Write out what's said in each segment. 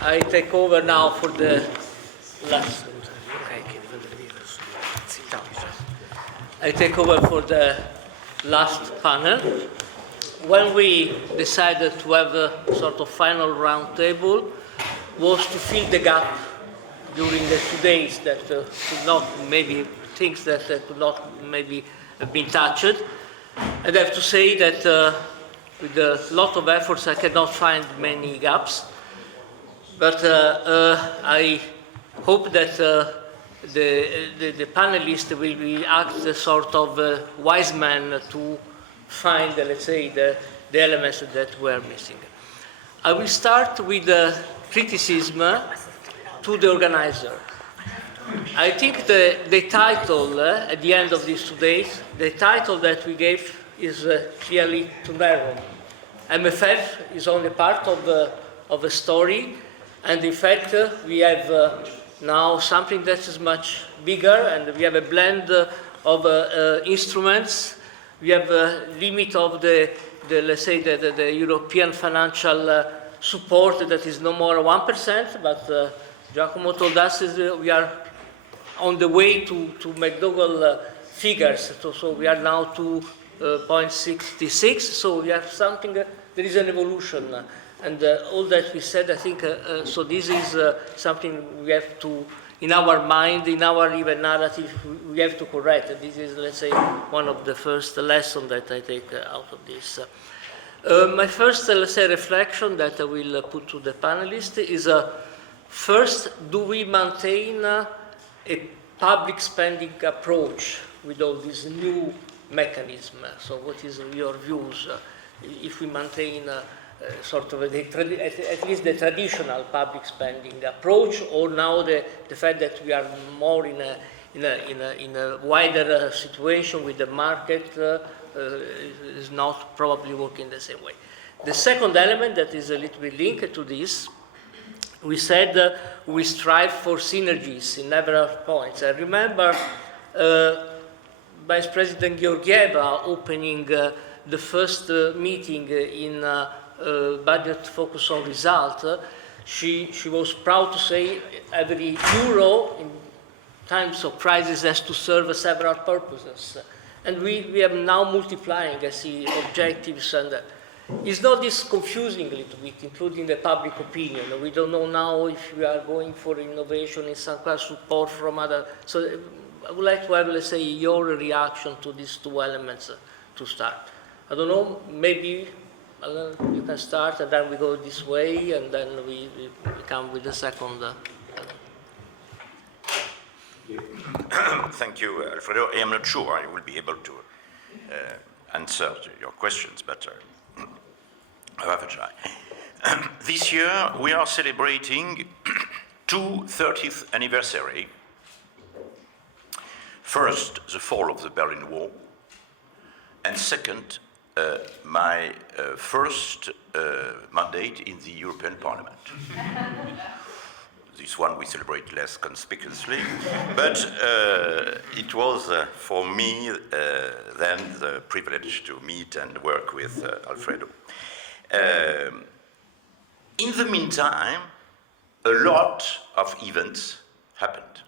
I take over now for the last. I take over for the last panel. When we decided to have a sort of final roundtable, was to fill the gap during the 2 days that could not maybe things that could not maybe have been touched. And I have to say that with a lot of efforts, I cannot find many gaps. But I hope that the panelists will act as sort of wise men to find, let's say, the elements that were missing. I will start with criticism to the organizer. I think the title at the end of these 2 days, the title that we gave is clearly too narrow. MFF is only part of a story, and in fact we have now something that is much bigger, and we have a blend of instruments. We have a limit of let's say the European financial support that is no more 1%, but Giacomo told us we are on the way to McDougall figures. So we are now 2.66. So we have something. There is an evolution, and all that we said. I think so. This is something we have to, in our mind, in our even narrative, we have to correct. This is, let's say, one of the first lessons that I take out of this. My first, let's say, reflection that I will put to the panelists is, first, do we maintain a public spending approach with all these new mechanisms? So what is your views? If we maintain sort of at least the traditional public spending approach, or now the fact that we are more in a wider situation with the market is not probably working the same way. The second element that is a little bit linked to this, we said we strive for synergies in several points. I remember Vice President Georgieva opening the first meeting in budget focus on result. She was proud to say every euro in times of crisis has to serve several purposes. And we are now multiplying, I see, objectives, and it's not this confusing a little bit, including the public opinion. We don't know now if we are going for innovation in some class support from other. So I would like to have, let's say, your reaction to these two elements to start. I don't know, maybe Alain, you can start, and then we go this way, and then we come with the second. Thank you, Alfredo. I am not sure I will be able to answer to your questions, but I'll have a try. This year, we are celebrating 230th anniversary. First, the fall of the Berlin Wall, and second, my first mandate in the European Parliament. This one we celebrate less conspicuously, but it was for me then the privilege to meet and work with Alfredo. In the meantime, a lot of events happened.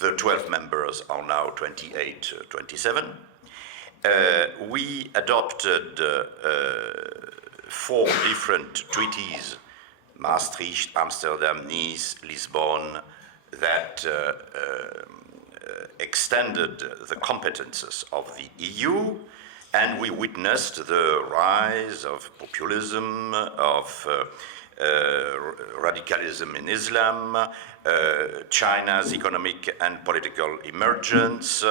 The 12 members are now 28, 27. We adopted 4 different treaties, Maastricht, Amsterdam, Nice, Lisbon, that extended the competences of the EU, and we witnessed the rise of populism, of radicalism in Islam, China's economic and political emergence.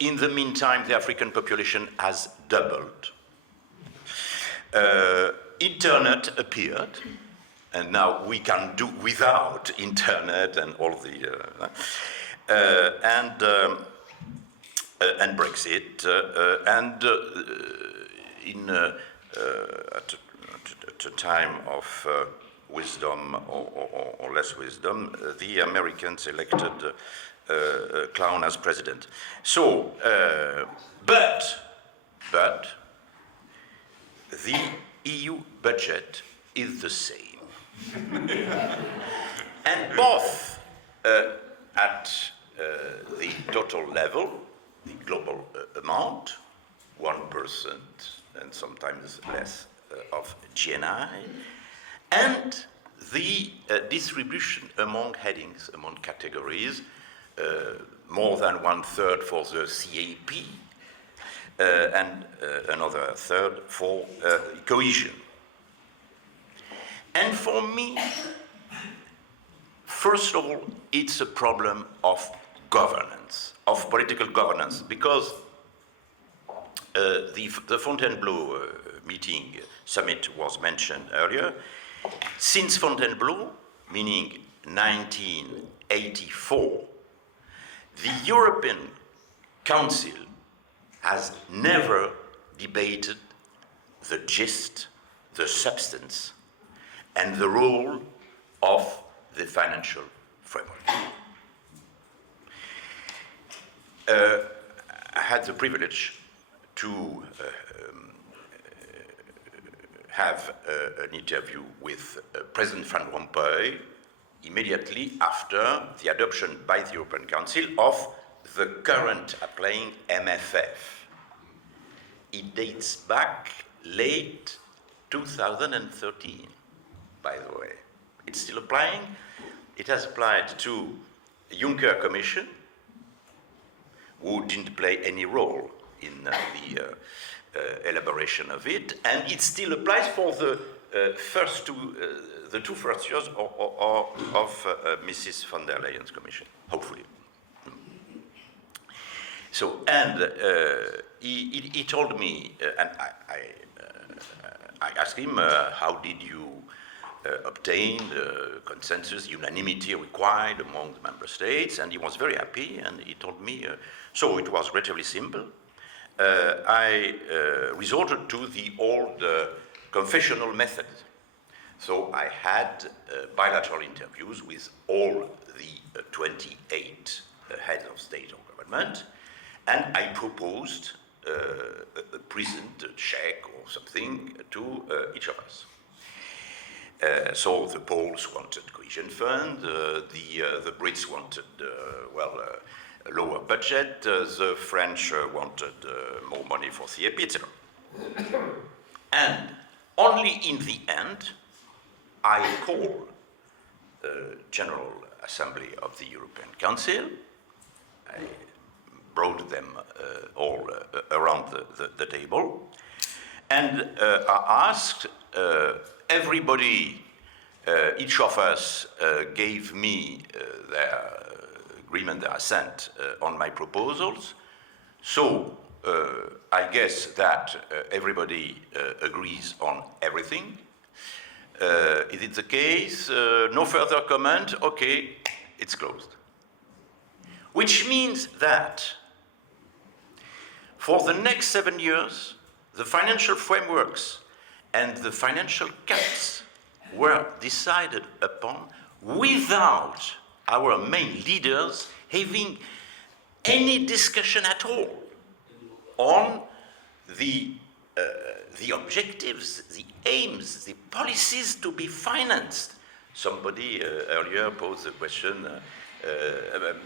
In the meantime, the African population has doubled. Internet appeared, and now we can do without internet and all the and Brexit and at a time of wisdom or less wisdom, the Americans elected Clown as president. So, but the EU budget is the same. And both at the total level, the global amount, 1% and sometimes less of GNI, and the distribution among headings, among categories, more than 1/3 for the CAP, and another third for cohesion. And for me, first of all, it's a problem of governance, of political governance, because the Fontainebleau meeting summit was mentioned earlier. Since Fontainebleau, meaning 1984, the European Council has never debated the gist, the substance, and the role of the financial framework. I had the privilege to have an interview with President Van Rompuy immediately after the adoption by the European Council of the current applying MFF. It dates back late 2013, by the way. It's still applying. It has applied to the Juncker Commission, who didn't play any role in the elaboration of it, and it still applies for the two first years of Mrs. von der Leyen's Commission, hopefully. So, and he told me, and I asked him, how did you obtain the consensus, unanimity required among the member states? And he was very happy, and he told me, so it was relatively simple. I resorted to the old confessional method. So I had bilateral interviews with all the 28 heads of state or government, and I proposed a present, a check or something to each of us. So the Poles wanted cohesion fund, the Brits wanted, a lower budget, the French wanted more money for CAP, etc. And only in the end, I called the General Assembly of the European Council. I brought them all around the table, and I asked everybody, each of us gave me their agreement, their assent on my proposals. So I guess that everybody agrees on everything. Is it the case? No further comment? Okay, it's closed. Which means that for the next 7 years, the financial frameworks and the financial caps were decided upon without our main leaders having any discussion at all on the objectives, the aims, the policies to be financed. Somebody earlier posed the question,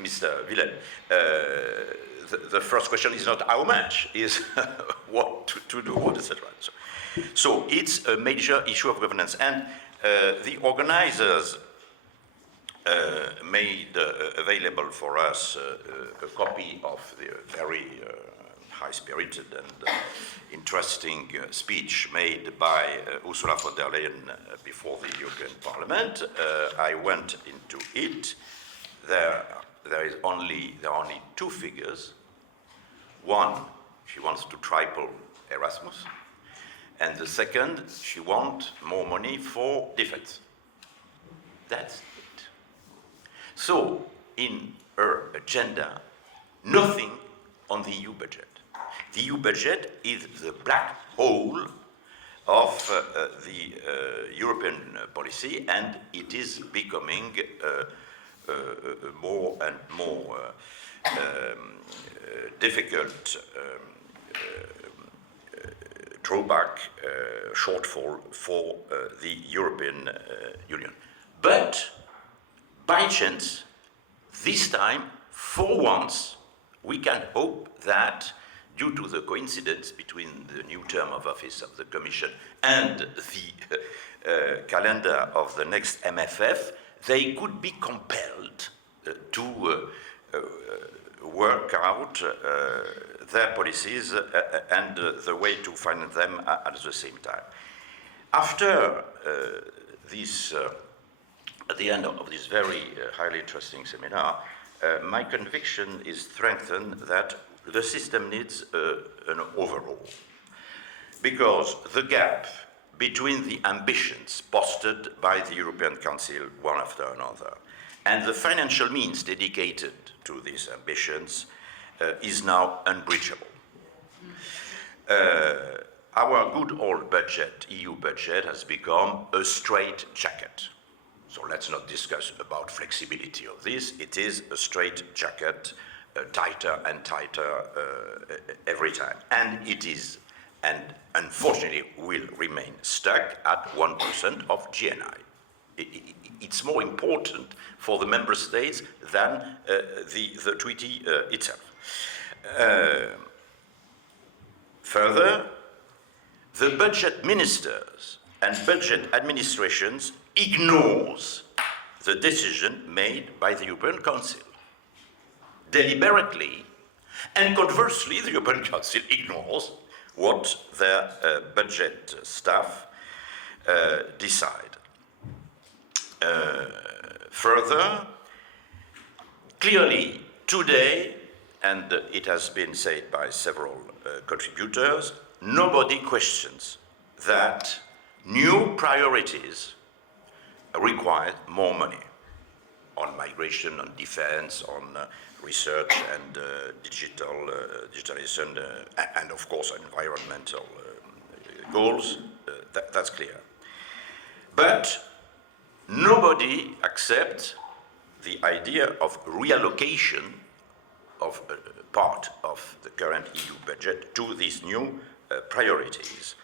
Mr. Wilhelm, the first question is not how much, is what to do, what, etc. So it's a major issue of governance. And the organizers made available for us a copy of the very high-spirited and interesting speech made by Ursula von der Leyen before the European Parliament. I went into it. There are only two figures. One, she wants to triple Erasmus, and the second, she wants more money for defense. That's it. So, in her agenda, nothing on the EU budget. The EU budget is the black hole of the European policy, and it is becoming more and more difficult drawback shortfall for the European Union. But by chance, this time, for once, we can hope that due to the coincidence between the new term of office of the Commission and the calendar of the next MFF, they could be compelled to work out their policies and the way to finance them at the same time. After this, at the end of this very highly interesting seminar, my conviction is strengthened that the system needs an overhaul, because the gap between the ambitions posted by the European Council one after another and the financial means dedicated to these ambitions is now unbridgeable. Our good old budget, EU budget, has become a straitjacket. So let's not discuss about flexibility of this. It is a straitjacket, tighter and tighter every time. And it is, and unfortunately will remain stuck at 1% of GNI. It's more important for the member states than the treaty itself. Further, the budget ministers and budget administrations ignores the decision made by the European Council deliberately, and conversely, the European Council ignores what their budget staff decide. Further, clearly today, and it has been said by several contributors, nobody questions that new priorities require more money on migration, on defense, on research and digitalization, and of course environmental goals. That's clear. But nobody accepts the idea of reallocation of part of the current EU budget to these new priorities.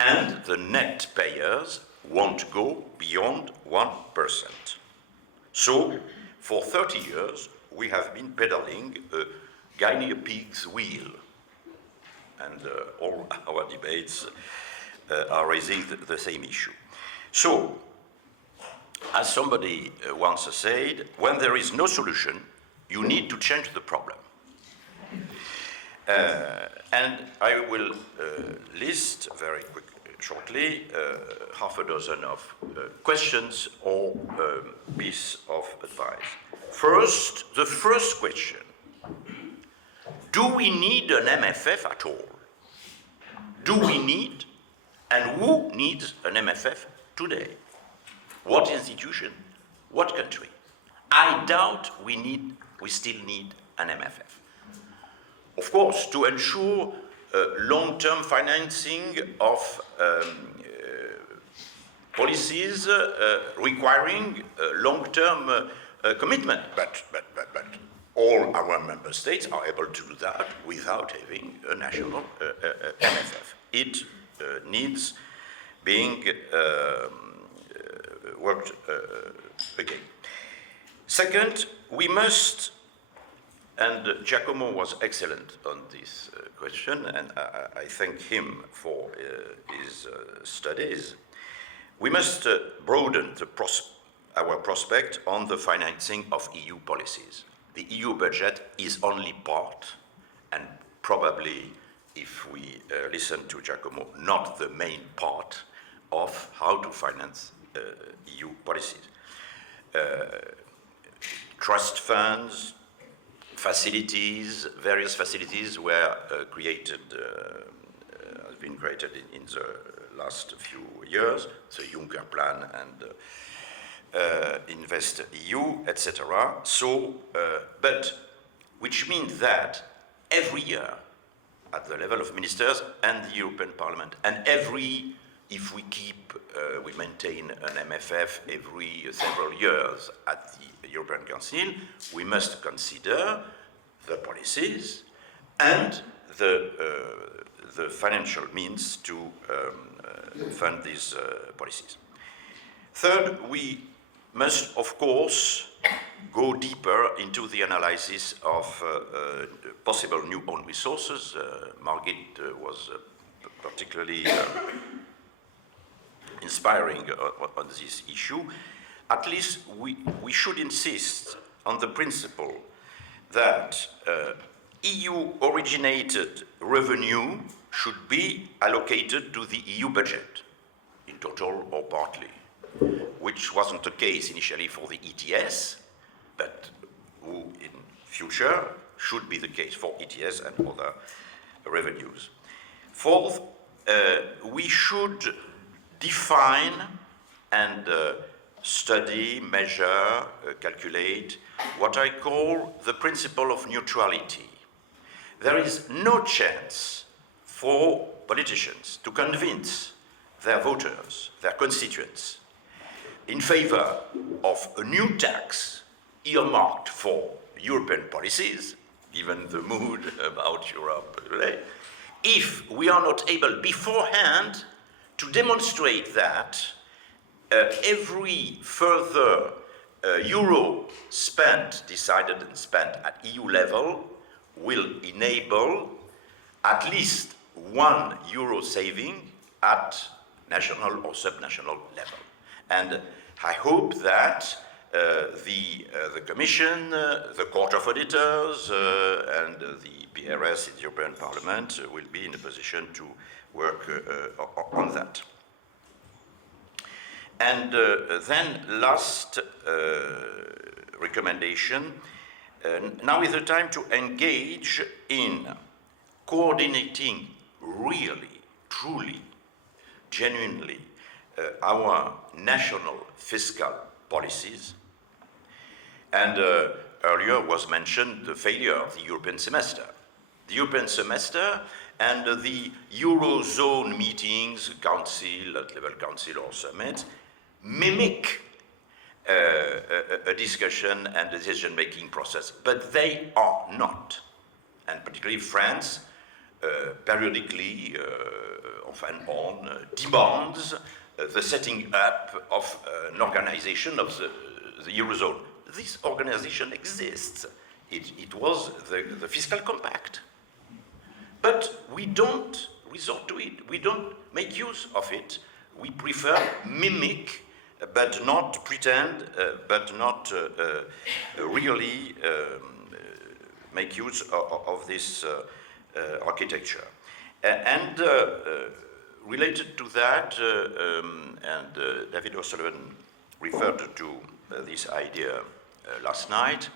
And the net payers won't go beyond 1%. So, for 30 years, we have been pedaling a guinea pig's wheel. And all our debates are raising the same issue. So, as somebody once said, when there is no solution, you need to change the problem. And I will list very shortly half a dozen of questions or piece of advice. First, the first question: do we need an MFF at all? Do we need, and who needs an MFF today? What institution? What country? I doubt we still need an MFF. Of course, to ensure long-term financing of policies requiring long-term commitment, but all our member states are able to do that without having a national MFF. It needs being worked again. Second, we must, and Giacomo was excellent on this question, and I thank him for his studies. We must broaden our prospect on the financing of EU policies. The EU budget is only part, and probably, if we listen to Giacomo, not the main part of how to finance EU policies. Trust funds, facilities, various facilities were created, have been created in the last few years, the Juncker Plan and Invest EU, etc. So, but which means that every year, at the level of ministers and the European Parliament, and if we maintain an MFF every several years at the European Council, we must consider the policies and the financial means to fund these policies. Third, we must, of course, go deeper into the analysis of possible new own resources. Margit was particularly inspiring on this issue. At least we should insist on the principle that EU-originated revenue should be allocated to the EU budget, in total or partly, which wasn't the case initially for the ETS, but who in future should be the case for ETS and other revenues. Fourth, we should define and study, measure, calculate what I call the principle of neutrality. There is no chance for politicians to convince their voters, their constituents, in favor of a new tax earmarked for European policies, given the mood about Europe today, if we are not able beforehand to demonstrate that every further euro decided and spent at EU level, will enable at least €1 saving at national or subnational level. And I hope that the Commission, the Court of Auditors, and the PRS in the European Parliament will be in a position to work on that. And then last recommendation, now is the time to engage in coordinating really, truly, genuinely our national fiscal policies. And earlier was mentioned the failure of the European semester. The European semester and the Eurozone meetings, council, at level council or summit, mimic a discussion and a decision-making process, but they are not. And particularly France, periodically, off and on, demands the setting up of an organization of the Eurozone. This organization exists. It was the fiscal compact. But we don't resort to it. We don't make use of it. We prefer mimic, but not pretend, but not really make use of this architecture. And related to that, and David O'Sullivan referred to this idea last night,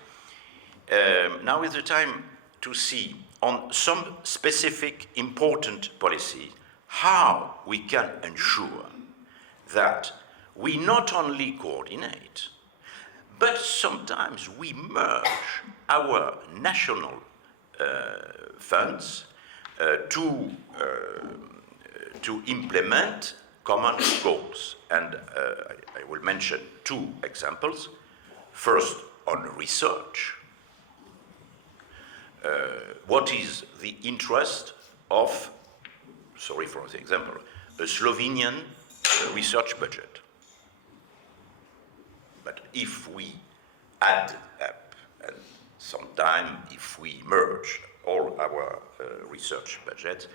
now is the time to see on some specific important policy how we can ensure that we not only coordinate, but sometimes we merge our national funds to implement common goals. And I will mention two examples. First, on research. What is the interest of, sorry for the example, a Slovenian research budget? But if we add up, and sometime if we merge all our research budgets,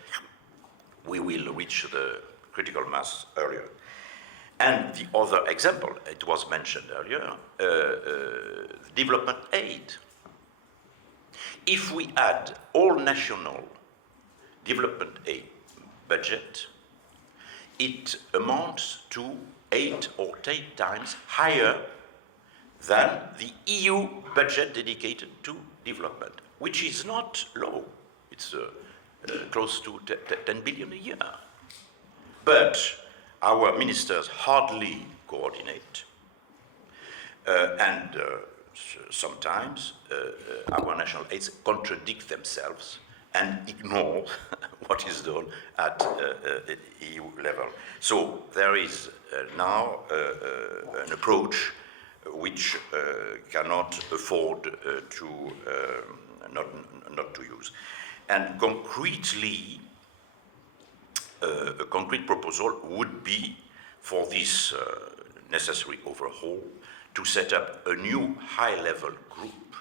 we will reach the critical mass earlier. And the other example, it was mentioned earlier, development aid. If we add all national development aid budget, it amounts to 8 or 10 times higher than the EU budget dedicated to development, which is not low. It's close to 10 billion a year. But our ministers hardly coordinate. And sometimes our national aids contradict themselves and ignore what is done at EU level. So there is now an approach which cannot afford to not to use. And concretely, a concrete proposal would be for this necessary overhaul to set up a new high-level group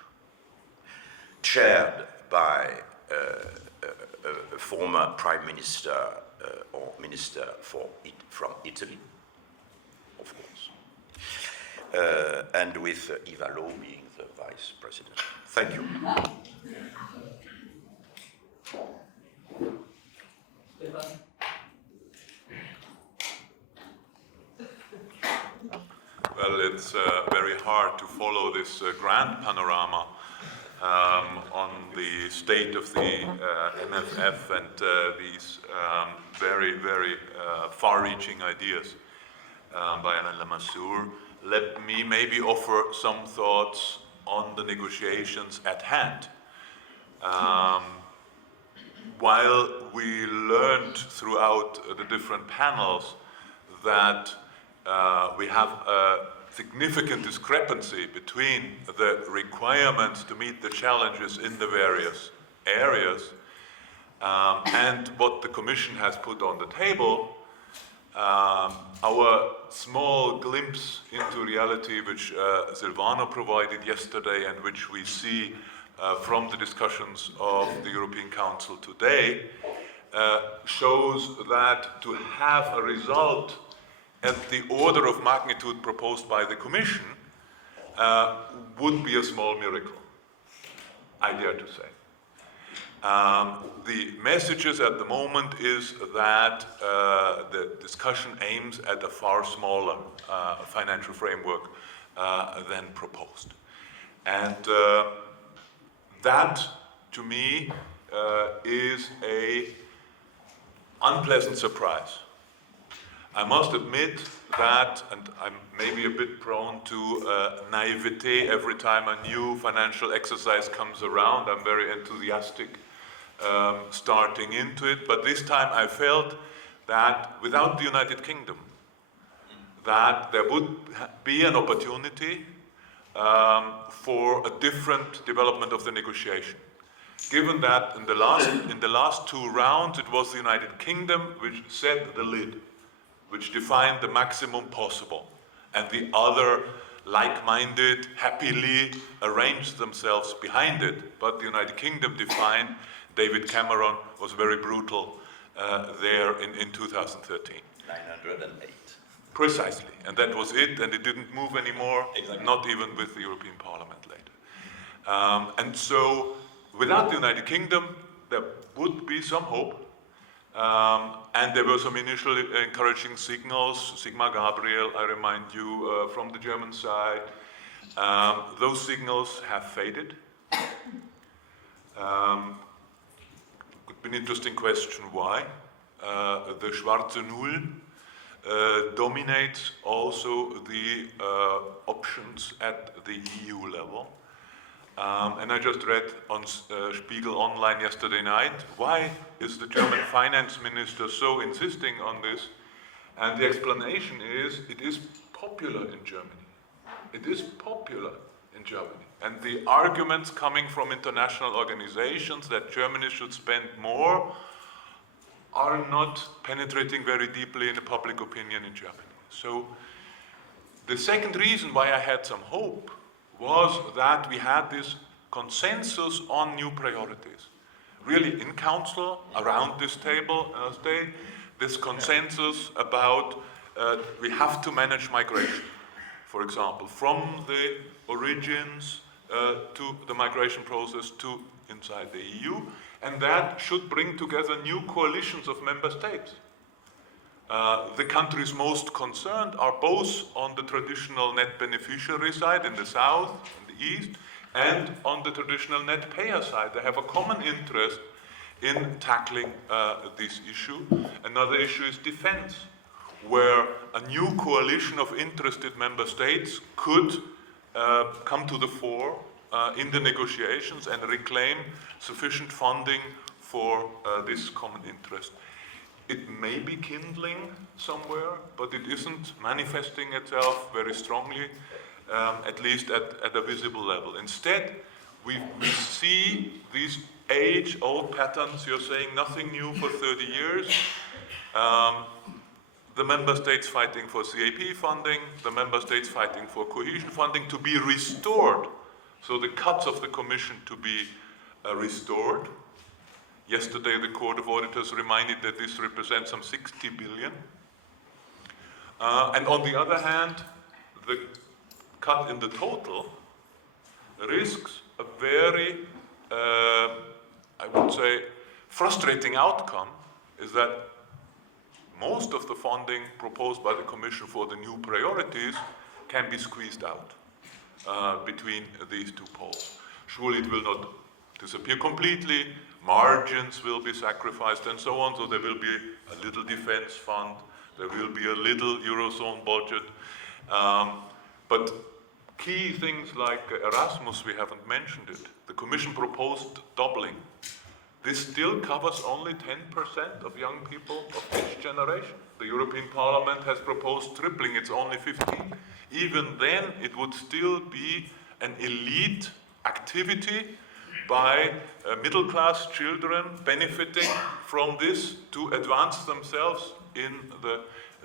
chaired by a former prime minister or minister from Italy, of course, and with Ivalo being the vice president. Thank you. Stefan? Well, it's very hard to follow this grand panorama on the state of the MFF and these very, very far-reaching ideas by Alain Lamassoure. Let me maybe offer some thoughts on the negotiations at hand. While we learned throughout the different panels that we have a significant discrepancy between the requirements to meet the challenges in the various areas and what the Commission has put on the table. Our small glimpse into reality, which Silvano provided yesterday and which we see from the discussions of the European Council today, shows that to have a result at the order of magnitude proposed by the Commission would be a small miracle, I dare to say. The messages at the moment is that the discussion aims at a far smaller financial framework than proposed. And that, to me, is an unpleasant surprise. I must admit that, and I'm maybe a bit prone to naivete every time a new financial exercise comes around. I'm very enthusiastic starting into it, but this time I felt that without the United Kingdom, that there would be an opportunity for a different development of the negotiation. Given that in the last two rounds it was the United Kingdom which set the lid, which defined the maximum possible, and the other like-minded happily arranged themselves behind it, but the United Kingdom defined. David Cameron was very brutal there in 2013. 908. Precisely, and that was it, and it didn't move anymore, exactly. Not even with the European Parliament later. And so, without the United Kingdom, there would be some hope, and there were some initial encouraging signals. Sigmar Gabriel, I remind you, from the German side. Those signals have faded. Could be an interesting question why. The Schwarze Null dominates also the options at the EU level. And I just read on Spiegel Online yesterday night, why is the German finance minister so insisting on this? And the explanation is, it is popular in Germany. It is popular in Germany. And the arguments coming from international organizations that Germany should spend more are not penetrating very deeply in the public opinion in Germany. So the second reason why I had some hope was that we had this consensus on new priorities. Really, in Council, around this table, this consensus about we have to manage migration, for example, from the origins to the migration process to inside the EU, and that should bring together new coalitions of member states. The countries most concerned are both on the traditional net beneficiary side in the south, in the east, and on the traditional net payer side. They have a common interest in tackling this issue. Another issue is defense, where a new coalition of interested member states could come to the fore in the negotiations and reclaim sufficient funding for this common interest. It may be kindling somewhere, but it isn't manifesting itself very strongly, at least at a visible level. Instead, we see these age-old patterns. You're saying nothing new for 30 years. The member states fighting for CAP funding, the member states fighting for cohesion funding to be restored. So the cuts of the Commission to be restored. Yesterday, the Court of Auditors reminded that this represents some 60 billion. And on the other hand, the cut in the total risks a very, I would say, frustrating outcome, is that most of the funding proposed by the Commission for the new priorities can be squeezed out between these two poles. Surely it will not disappear completely, margins will be sacrificed and so on, so there will be a little defense fund, there will be a little Eurozone budget, but key things like Erasmus, we haven't mentioned it. The Commission proposed doubling. This still covers only 10% of young people of each generation. The European Parliament has proposed tripling, it's only 15. Even then, it would still be an elite activity by middle-class children benefiting from this to advance themselves in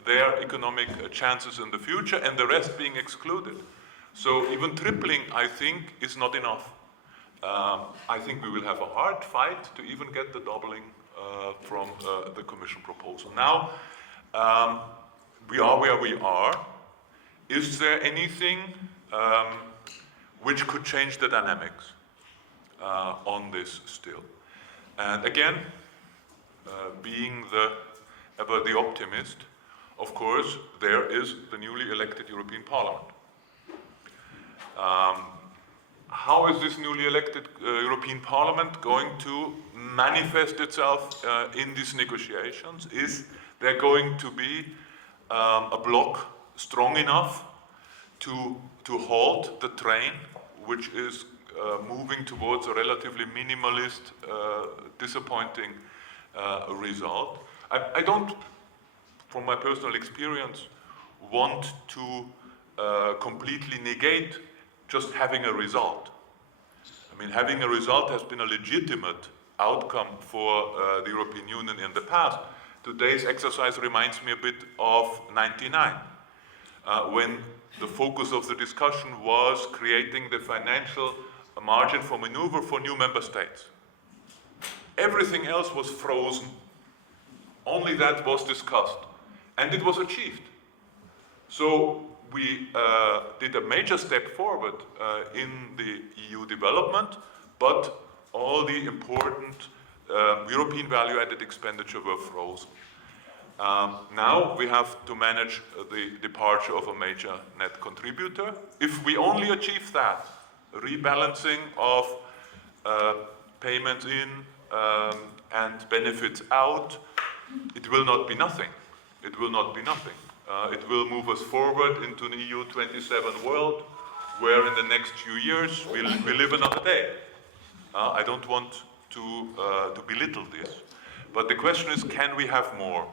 their economic chances in the future, and the rest being excluded. So even tripling, I think, is not enough. I think we will have a hard fight to even get the doubling from the Commission proposal. Now, we are where we are. Is there anything which could change the dynamics on this still? And again, being ever the optimist, of course, there is the newly elected European Parliament. How is this newly elected European Parliament going to manifest itself in these negotiations? Is there going to be a bloc strong enough to halt the train, which is moving towards a relatively minimalist, disappointing result? I don't, from my personal experience, want to completely negate just having a result. I mean, having a result has been a legitimate outcome for the European Union in the past. Today's exercise reminds me a bit of '99, when the focus of the discussion was creating the financial margin for maneuver for new member states. Everything else was frozen. Only that was discussed, and it was achieved. So we did a major step forward in the EU development, but all the important European value-added expenditure were frozen. Now we have to manage the departure of a major net contributor. If we only achieve that, rebalancing of payments in and benefits out, it will not be nothing. It will not be nothing. It will move us forward into an EU 27 world where in the next few years we live another day. I don't want to belittle this. But the question is, can we have more?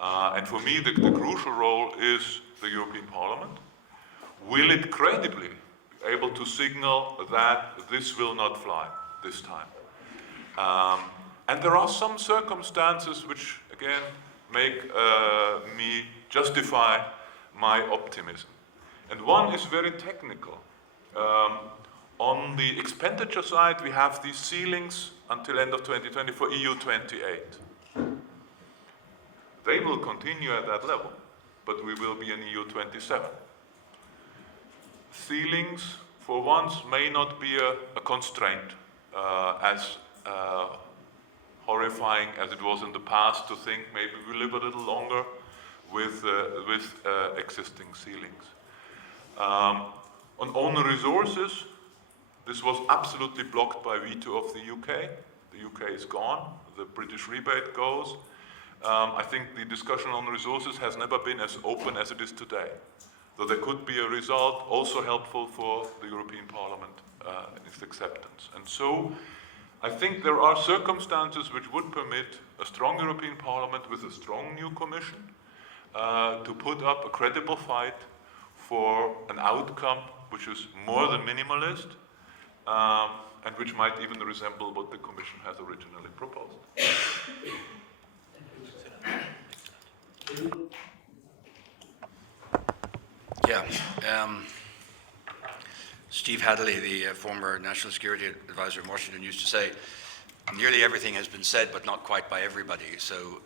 And for me, the crucial role is the European Parliament. Will it credibly be able to signal that this will not fly this time? And there are some circumstances which, again, make me justify my optimism. And one is very technical. On the expenditure side, we have these ceilings until end of 2020 for EU 28. They will continue at that level, but we will be in EU 27. Ceilings, for once, may not be a constraint, as horrifying as it was in the past to think maybe we live a little longer with existing ceilings. On own resources, this was absolutely blocked by veto of the UK. The UK is gone, the British rebate goes. I think the discussion on resources has never been as open as it is today. So there could be a result also helpful for the European Parliament in its acceptance. And so I think there are circumstances which would permit a strong European Parliament with a strong new Commission to put up a credible fight for an outcome which is more than minimalist and which might even resemble what the Commission has originally proposed. Yeah. Steve Hadley, the former National Security Advisor in Washington, used to say, nearly everything has been said, but not quite by everybody. So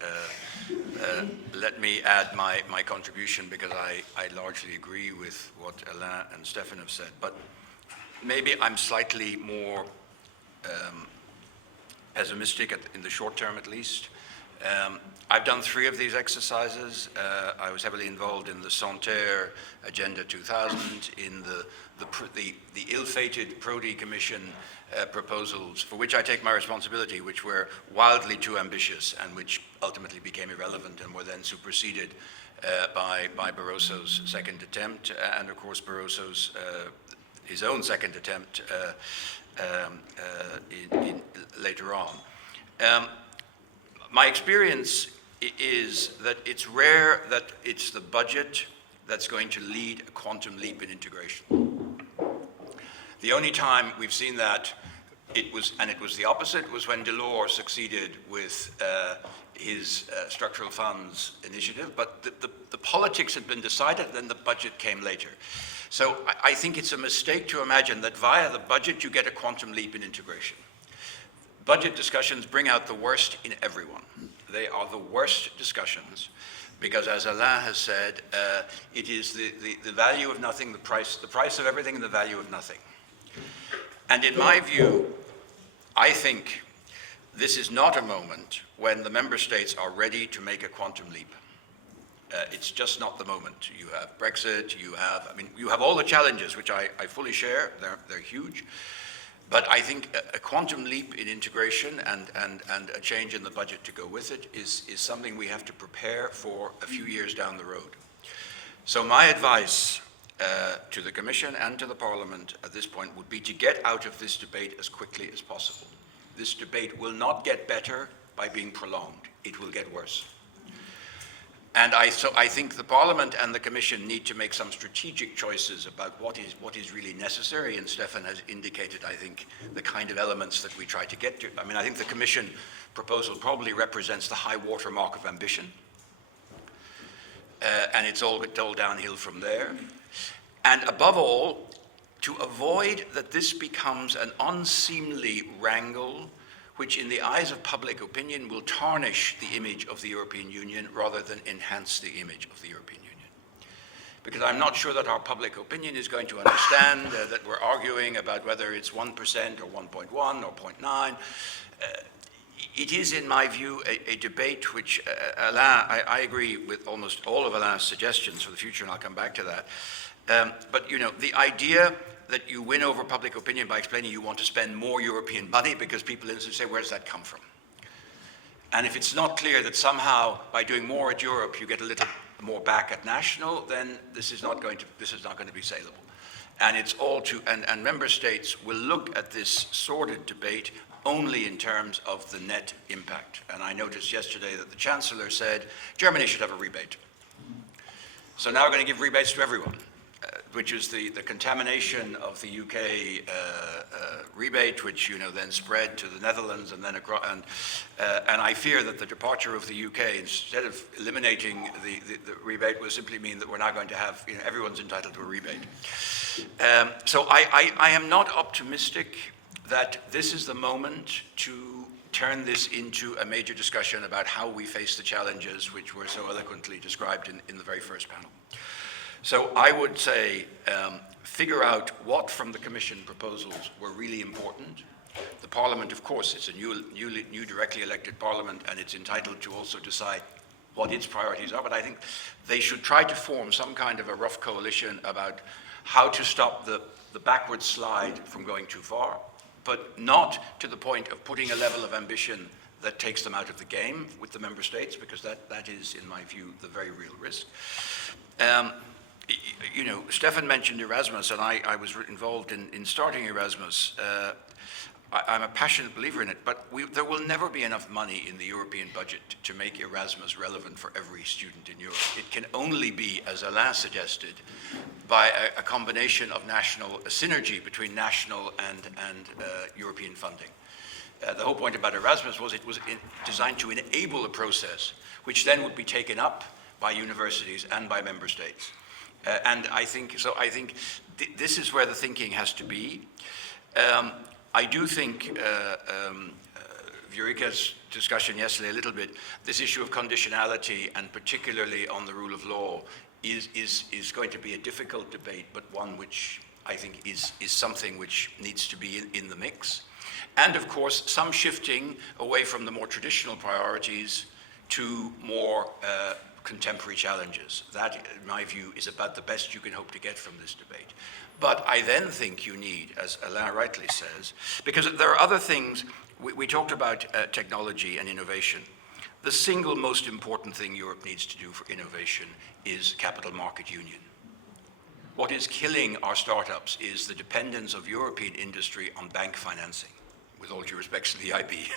let me add my contribution, because I largely agree with what Alain and Stefan have said. But maybe I'm slightly more pessimistic in the short term, at least. I've done 3 of these exercises. I was heavily involved in the Santerre Agenda 2000, in the ill-fated Prodi Commission proposals, for which I take my responsibility, which were wildly too ambitious and which ultimately became irrelevant and were then superseded by Barroso's second attempt, and of course Barroso's his own second attempt later on. My experience is that it's rare that it's the budget that's going to lead a quantum leap in integration. The only time we've seen that, it was the opposite, was when Delors succeeded with his structural funds initiative, but the politics had been decided, then the budget came later. So I think it's a mistake to imagine that via the budget you get a quantum leap in integration. Budget discussions bring out the worst in everyone. They are the worst discussions because, as Alain has said, it is the value of nothing, the price of everything, and the value of nothing. And in my view, I think this is not a moment when the member states are ready to make a quantum leap. It's just not the moment. You have Brexit, you have all the challenges, which I fully share, they're huge. But I think a quantum leap in integration and a change in the budget to go with it is something we have to prepare for a few years down the road. So my advice to the Commission and to the Parliament at this point would be to get out of this debate as quickly as possible. This debate will not get better by being prolonged. It will get worse. And I think the Parliament and the Commission need to make some strategic choices about what is really necessary, and Stefan has indicated, I think, the kind of elements that we try to get to. I think the Commission proposal probably represents the high water mark of ambition, and it's all downhill from there. And above all, to avoid that this becomes an unseemly wrangle which in the eyes of public opinion will tarnish the image of the European Union rather than enhance the image of the European Union. Because I'm not sure that our public opinion is going to understand that we're arguing about whether it's 1% or 1.1 or 0.9. It is, in my view, a debate which, Alain, I agree with almost all of Alain's suggestions for the future, and I'll come back to that. But, the idea that you win over public opinion by explaining you want to spend more European money, because people instantly say, where does that come from? And if it's not clear that somehow by doing more at Europe you get a little more back at national, then this is not going to be saleable. And it's all and member states will look at this sordid debate only in terms of the net impact. And I noticed yesterday that the Chancellor said Germany should have a rebate. So now we're going to give rebates to everyone. Which is the contamination of the UK rebate, which then spread to the Netherlands and then across. And I fear that the departure of the UK, instead of eliminating the rebate, will simply mean that we're now going to have everyone's entitled to a rebate. So I am not optimistic that this is the moment to turn this into a major discussion about how we face the challenges which were so eloquently described in the very first panel. So I would say figure out what from the Commission proposals were really important. The Parliament, of course, it's a new directly elected Parliament, and it's entitled to also decide what its priorities are, but I think they should try to form some kind of a rough coalition about how to stop the backward slide from going too far, but not to the point of putting a level of ambition that takes them out of the game with the member states, because that is, in my view, the very real risk. Stefan mentioned Erasmus, and I was involved in starting Erasmus. I'm a passionate believer in it, but there will never be enough money in the European budget to make Erasmus relevant for every student in Europe. It can only be, as Alain suggested, by a combination of a synergy between national and European funding. The whole point about Erasmus was it was designed to enable a process which then would be taken up by universities and by member states. And I think this is where the thinking has to be. I do think Viorica's discussion yesterday a little bit, this issue of conditionality and particularly on the rule of law is going to be a difficult debate, but one which I think is something which needs to be in the mix. And of course, some shifting away from the more traditional priorities to more contemporary challenges. That, in my view, is about the best you can hope to get from this debate. But I then think you need, as Alain rightly says, because there are other things, we talked about technology and innovation. The single most important thing Europe needs to do for innovation is capital market union. What is killing our startups is the dependence of European industry on bank financing, with all due respect to the IB.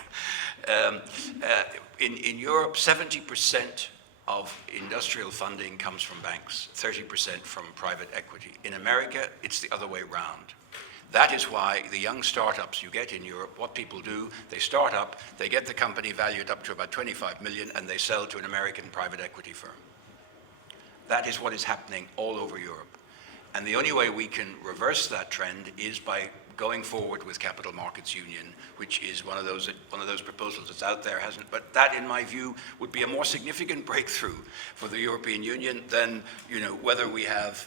In Europe, 70% of industrial funding comes from banks, 30% from private equity. In America, it's the other way around. That is why the young startups you get in Europe, what people do, they start up, they get the company valued up to about 25 million, and they sell to an American private equity firm. That is what is happening all over Europe. And the only way we can reverse that trend is by going forward with capital markets union, which is one of those proposals that's out there, but that, in my view, would be a more significant breakthrough for the European Union than, whether we have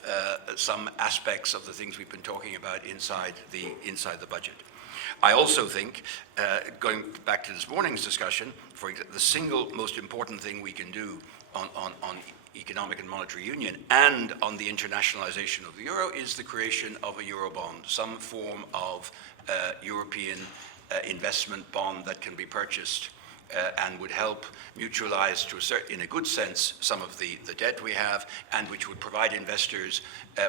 some aspects of the things we've been talking about inside the budget. I also think, going back to this morning's discussion, for example, the single most important thing we can do on economic and monetary union and on the internationalization of the euro is the creation of a eurobond, some form of European investment bond that can be purchased and would help mutualize, in a good sense, some of the debt we have, and which would provide investors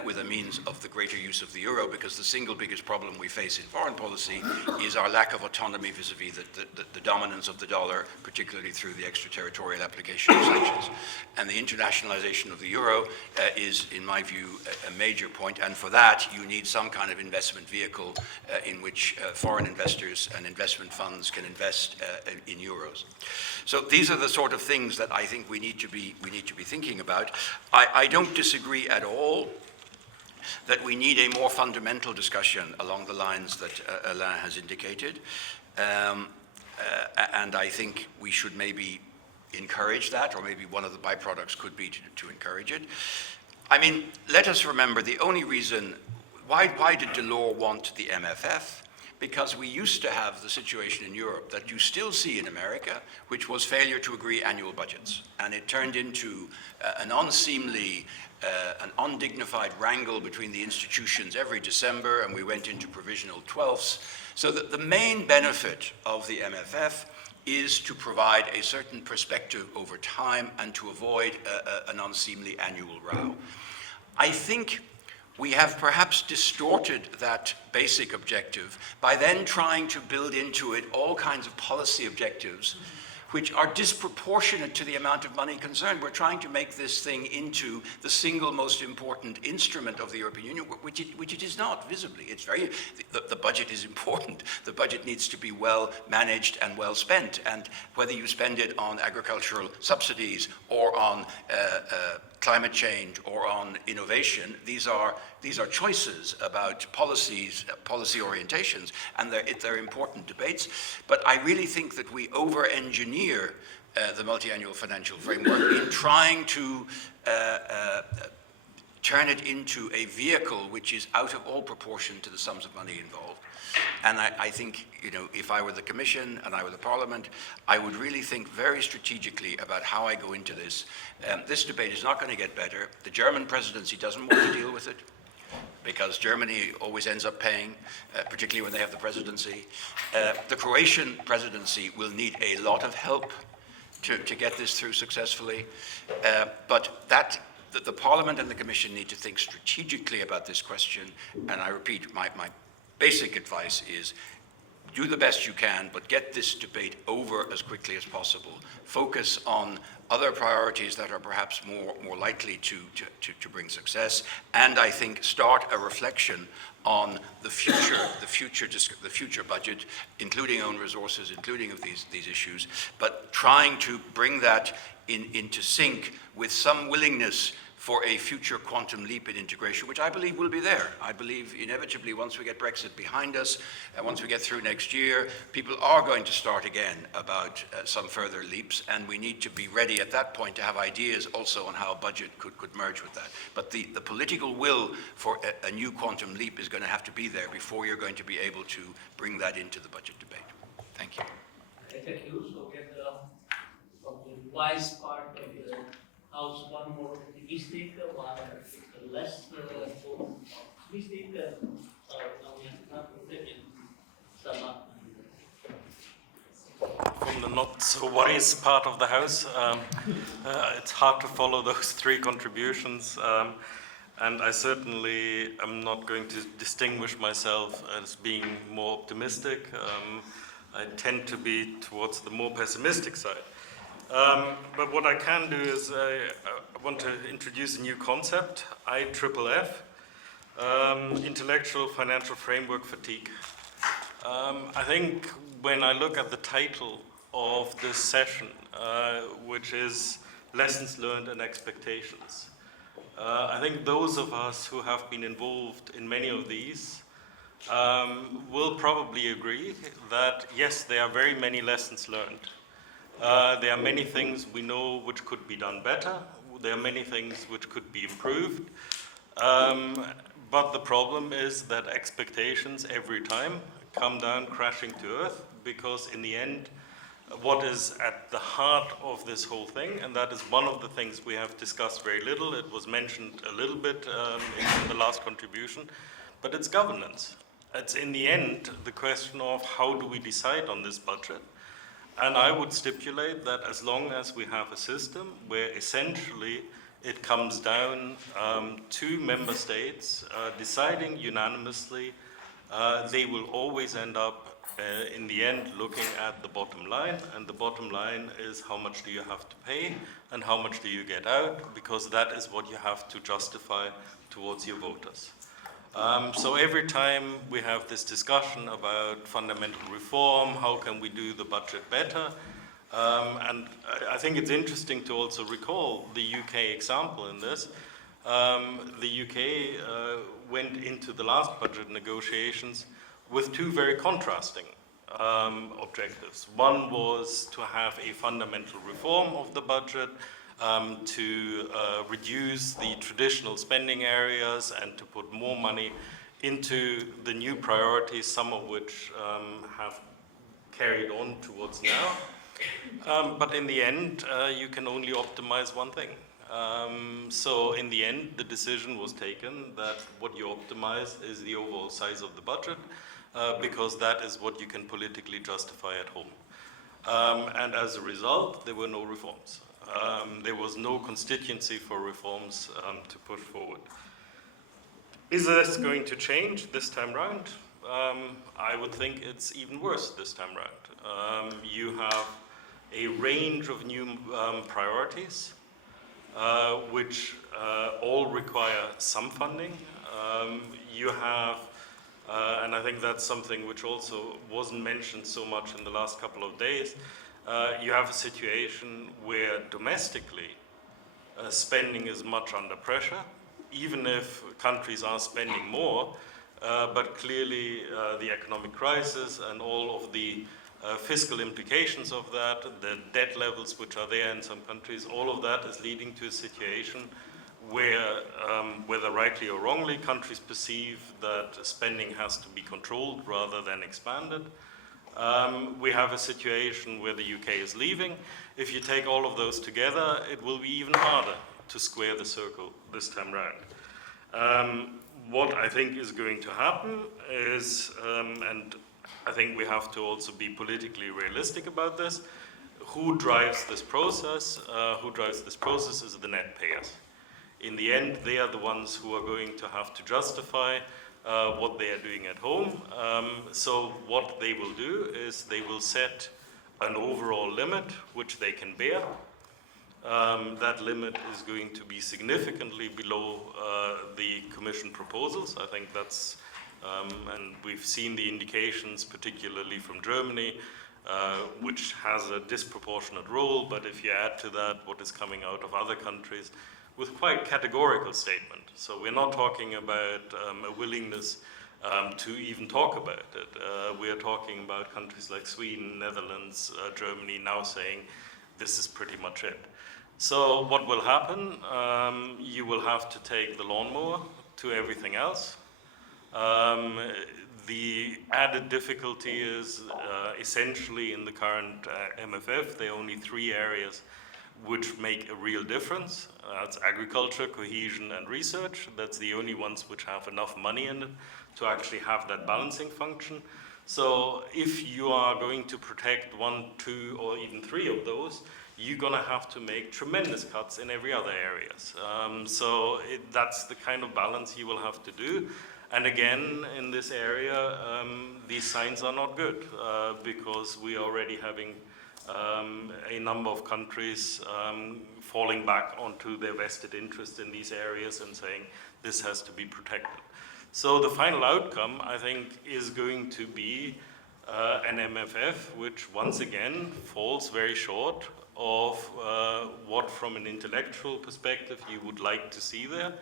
with a means of the greater use of the euro, because the single biggest problem we face in foreign policy is our lack of autonomy vis-a-vis the dominance of the dollar, particularly through the extraterritorial application of sanctions. And the internationalization of the euro is, in my view, a major point, and for that you need some kind of investment vehicle in which foreign investors and investment funds can invest in euros. So these are the sort of things that I think we need to be thinking about. I don't disagree at all that we need a more fundamental discussion along the lines that Alain has indicated, and I think we should maybe encourage that, or maybe one of the byproducts could be to encourage it. I mean, let us remember the only reason why did Delors want the MFF? Because we used to have the situation in Europe that you still see in America, which was failure to agree annual budgets. And it turned into an unseemly, an undignified wrangle between the institutions every December, and we went into provisional 12ths. So that the main benefit of the MFF is to provide a certain perspective over time and to avoid an unseemly annual row. I think we have perhaps distorted that basic objective by then trying to build into it all kinds of policy objectives which are disproportionate to the amount of money concerned. We're trying to make this thing into the single most important instrument of the European Union, which it is not, visibly. It's the budget is important. The budget needs to be well managed and well spent. And whether you spend it on agricultural subsidies or on climate change or on innovation, these are choices about policy orientations, and they're important debates. But I really think that we over-engineer the multi-annual financial framework in trying to turn it into a vehicle which is out of all proportion to the sums of money involved. And I think, if I were the Commission and I were the Parliament, I would really think very strategically about how I go into this. This debate is not going to get better. The German presidency doesn't want to deal with it, because Germany always ends up paying, particularly when they have the presidency. The Croatian presidency will need a lot of help to get this through successfully. But the Parliament and the Commission need to think strategically about this question. And I repeat, my basic advice is do the best you can, but get this debate over as quickly as possible. Focus on other priorities that are perhaps more likely to bring success, and I think start a reflection on the future budget, including own resources, including of these issues, but trying to bring that into sync with some willingness for a future quantum leap in integration, which I believe will be there. I believe inevitably once we get Brexit behind us, and once we get through next year, people are going to start again about some further leaps, and we need to be ready at that point to have ideas also on how a budget could merge with that. But the political will for a new quantum leap is going to have to be there before you're going to be able to bring that into the budget debate. Thank you. Thank you. So we have from the wise part of the House, one more optimistic, one less optimistic. Now we have From the not so wise part of the House, it's hard to follow those three contributions, and I certainly am not going to distinguish myself as being more optimistic. I tend to be towards the more pessimistic side. But what I can do is I want to introduce a new concept, IFFF, Intellectual Financial Framework Fatigue. I think when I look at the title of this session, which is Lessons Learned and Expectations, I think those of us who have been involved in many of these will probably agree that yes, there are very many lessons learned. There are many things we know which could be done better. There are many things which could be improved. But the problem is that expectations every time come down crashing to earth, because in the end, what is at the heart of this whole thing, and that is one of the things we have discussed very little, it was mentioned a little bit in the last contribution, but it's governance. It's in the end the question of how do we decide on this budget. And I would stipulate that as long as we have a system where essentially it comes down to member states deciding unanimously, they will always end up in the end looking at the bottom line, and the bottom line is how much do you have to pay and how much do you get out, because that is what you have to justify towards your voters. So every time we have this discussion about fundamental reform, how can we do the budget better, and I think it's interesting to also recall the UK example in this. The UK went into the last budget negotiations with two very contrasting objectives. One was to have a fundamental reform of the budget, to reduce the traditional spending areas and to put more money into the new priorities, some of which have carried on towards now. But in the end, you can only optimize one thing. So in the end, the decision was taken that what you optimize is the overall size of the budget, because that is what you can politically justify at home. And as a result, there were no reforms. There was no constituency for reforms to push forward. Is this going to change this time round? I would think it's even worse this time round. You have a range of new priorities, which all require some funding. You have, and I think that's something which also wasn't mentioned so much in the last couple of days, you have a situation where domestically spending is much under pressure, even if countries are spending more, but clearly the economic crisis and all of the fiscal implications of that, the debt levels which are there in some countries, all of that is leading to a situation where, whether rightly or wrongly, countries perceive that spending has to be controlled rather than expanded. We have a situation where the UK is leaving. If you take all of those together, it will be even harder to square the circle this time round. What I think is going to happen is, and I think we have to also be politically realistic about this, who drives this process? Who drives this process is the net payers. In the end, they are the ones who are going to have to justify what they are doing at home. So what they will do is they will set an overall limit which they can bear. That limit is going to be significantly below the Commission proposals. I think that's, and we've seen the indications, particularly from Germany, which has a disproportionate role, but if you add to that what is coming out of other countries with quite categorical statement. So we're not talking about a willingness to even talk about it. We are talking about countries like Sweden, Netherlands, Germany now saying this is pretty much it. So what will happen? You will have to take the lawnmower to everything else. The added difficulty is essentially in the current MFF, there are only 3 areas which make a real difference. That's agriculture, cohesion, and research. That's the only ones which have enough money in it to actually have that balancing function. So if you are going to protect 1, 2, or even 3 of those, you're going to have to make tremendous cuts in every other areas. So that's the kind of balance you will have to do. And again, in this area, these signs are not good because we are already having a number of countries falling back onto their vested interest in these areas and saying this has to be protected. So the final outcome, I think, is going to be an MFF which once again falls very short of what from an intellectual perspective you would like to see there.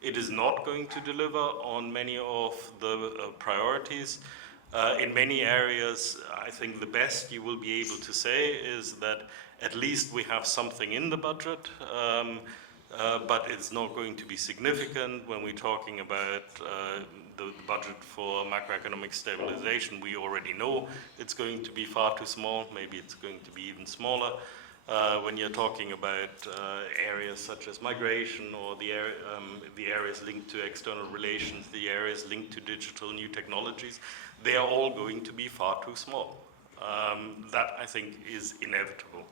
It is not going to deliver on many of the priorities. In many areas, I think the best you will be able to say is that at least we have something in the budget, but it's not going to be significant. When we're talking about the budget for macroeconomic stabilization, we already know it's going to be far too small. Maybe it's going to be even smaller. When you're talking about areas such as migration or the areas linked to external relations, the areas linked to digital new technologies, they are all going to be far too small. That, I think, is inevitable.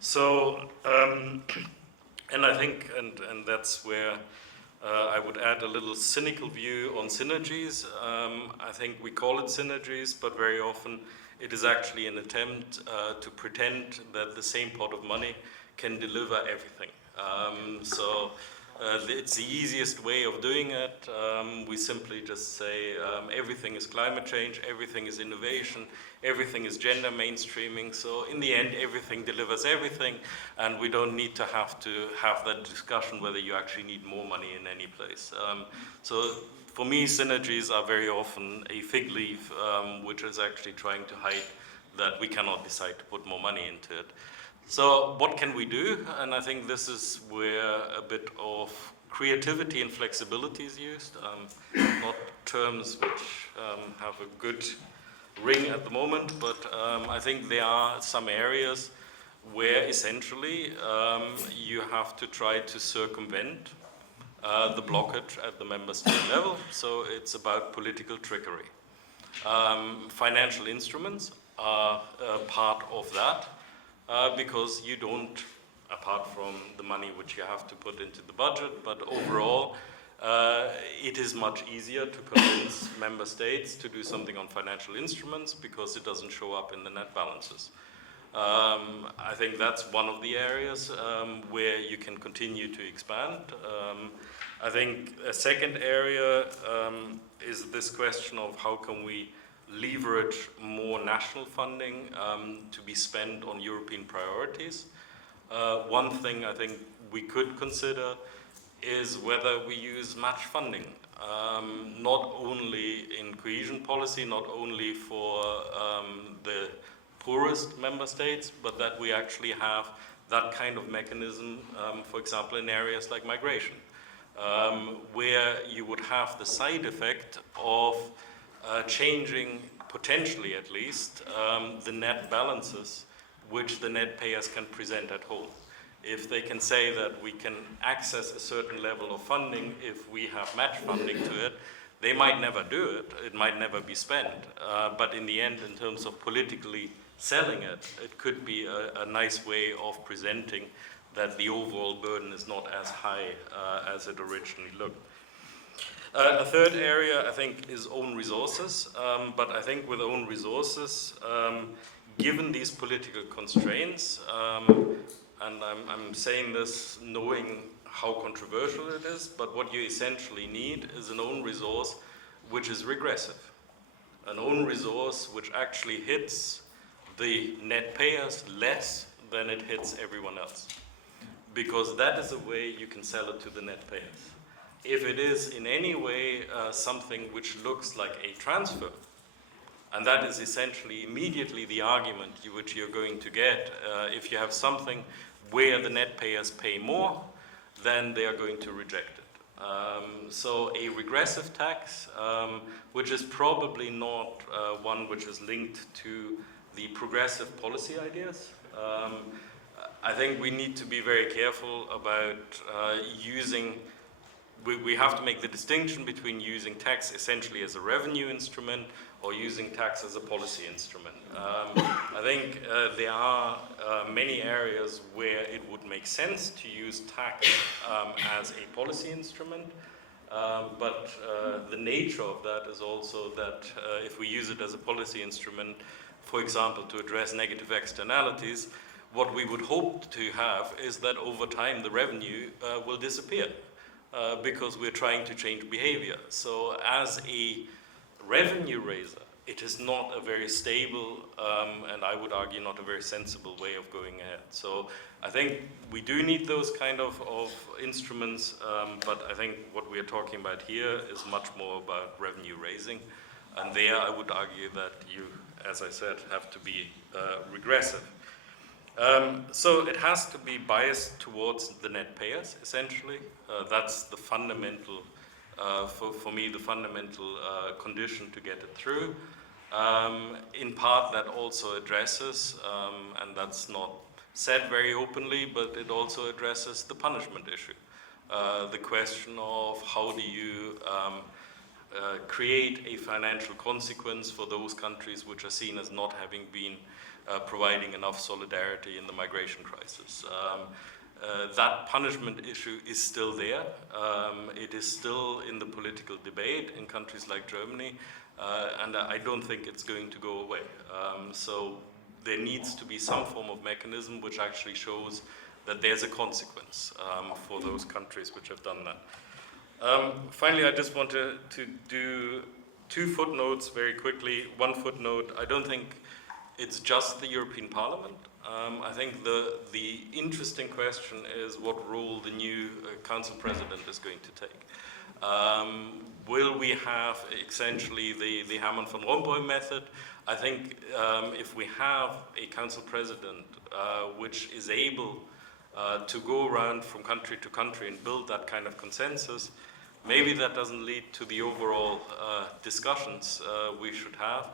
So, and I think, and that's where I would add a little cynical view on synergies. I think we call it synergies, but very often it is actually an attempt to pretend that the same pot of money can deliver everything. It's the easiest way of doing it. We simply just say everything is climate change, everything is innovation, everything is gender mainstreaming. So in the end, everything delivers everything, and we don't need to have that discussion whether you actually need more money in any place. So for me, synergies are very often a fig leaf, which is actually trying to hide that we cannot decide to put more money into it. So what can we do? And I think this is where a bit of creativity and flexibility is used, not terms which have a good ring at the moment, but I think there are some areas where essentially you have to try to circumvent the blockage at the member state level. So it's about political trickery. Financial instruments are part of that because you don't, apart from the money which you have to put into the budget, but overall it is much easier to convince member states to do something on financial instruments because it doesn't show up in the net balances. I think that's one of the areas where you can continue to expand. I think a second area is this question of how can we leverage more national funding to be spent on European priorities. One thing I think we could consider is whether we use match funding, not only in cohesion policy, not only for the poorest member states, but that we actually have that kind of mechanism, for example, in areas like migration, where you would have the side effect of changing, potentially at least, the net balances which the net payers can present at home. If they can say that we can access a certain level of funding if we have match funding to it, they might never do it, it might never be spent, but in the end, in terms of politically selling it, it could be a nice way of presenting that the overall burden is not as high as it originally looked. A third area, I think, is own resources. But I think with own resources, given these political constraints, and I'm saying this knowing how controversial it is, but what you essentially need is an own resource which is regressive. An own resource which actually hits the net payers less than it hits everyone else. Because that is a way you can sell it to the net payers. If it is in any way something which looks like a transfer, and that is essentially immediately the argument which you're going to get, if you have something where the net payers pay more, then they are going to reject it. So a regressive tax, which is probably not one which is linked to the progressive policy ideas. I think we need to be very careful about using, we have to make the distinction between using tax essentially as a revenue instrument or using tax as a policy instrument. I think there are many areas where it would make sense to use tax as a policy instrument, but the nature of that is also that if we use it as a policy instrument, for example, to address negative externalities, what we would hope to have is that over time the revenue will disappear because we're trying to change behavior. So as a revenue raiser, it is not a very stable and I would argue not a very sensible way of going ahead. So I think we do need those kind of instruments, but I think what we are talking about here is much more about revenue raising. And there I would argue that you, as I said, have to be regressive. So it has to be biased towards the net payers, essentially. That's the fundamental, for me, the fundamental condition to get it through. In part, that also addresses, and that's not said very openly, but it also addresses the punishment issue. The question of how do you create a financial consequence for those countries which are seen as not having been providing enough solidarity in the migration crisis. That punishment issue is still there. It is still in the political debate in countries like Germany, and I don't think it's going to go away. So there needs to be some form of mechanism which actually shows that there's a consequence for those countries which have done that. Finally, I just want to do two footnotes very quickly. One footnote, I don't think it's just the European Parliament. I think the interesting question is what role the new Council President is going to take. Will we have essentially the Herman van Rompuy method? I think if we have a Council President which is able to go around from country to country and build that kind of consensus, maybe that doesn't lead to the overall discussions we should have.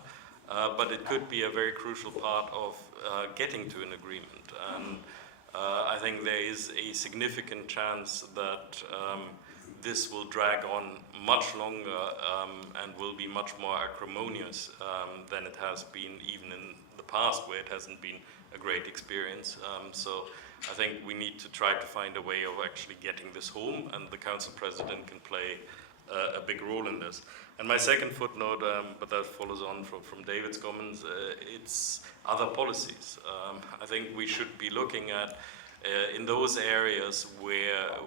But it could be a very crucial part of getting to an agreement. And I think there is a significant chance that this will drag on much longer and will be much more acrimonious than it has been even in the past, where it hasn't been a great experience. So I think we need to try to find a way of actually getting this home, and the Council President can play a big role in this. And my second footnote, but that follows on from David's comments, it's other policies. I think we should be looking at, in those areas where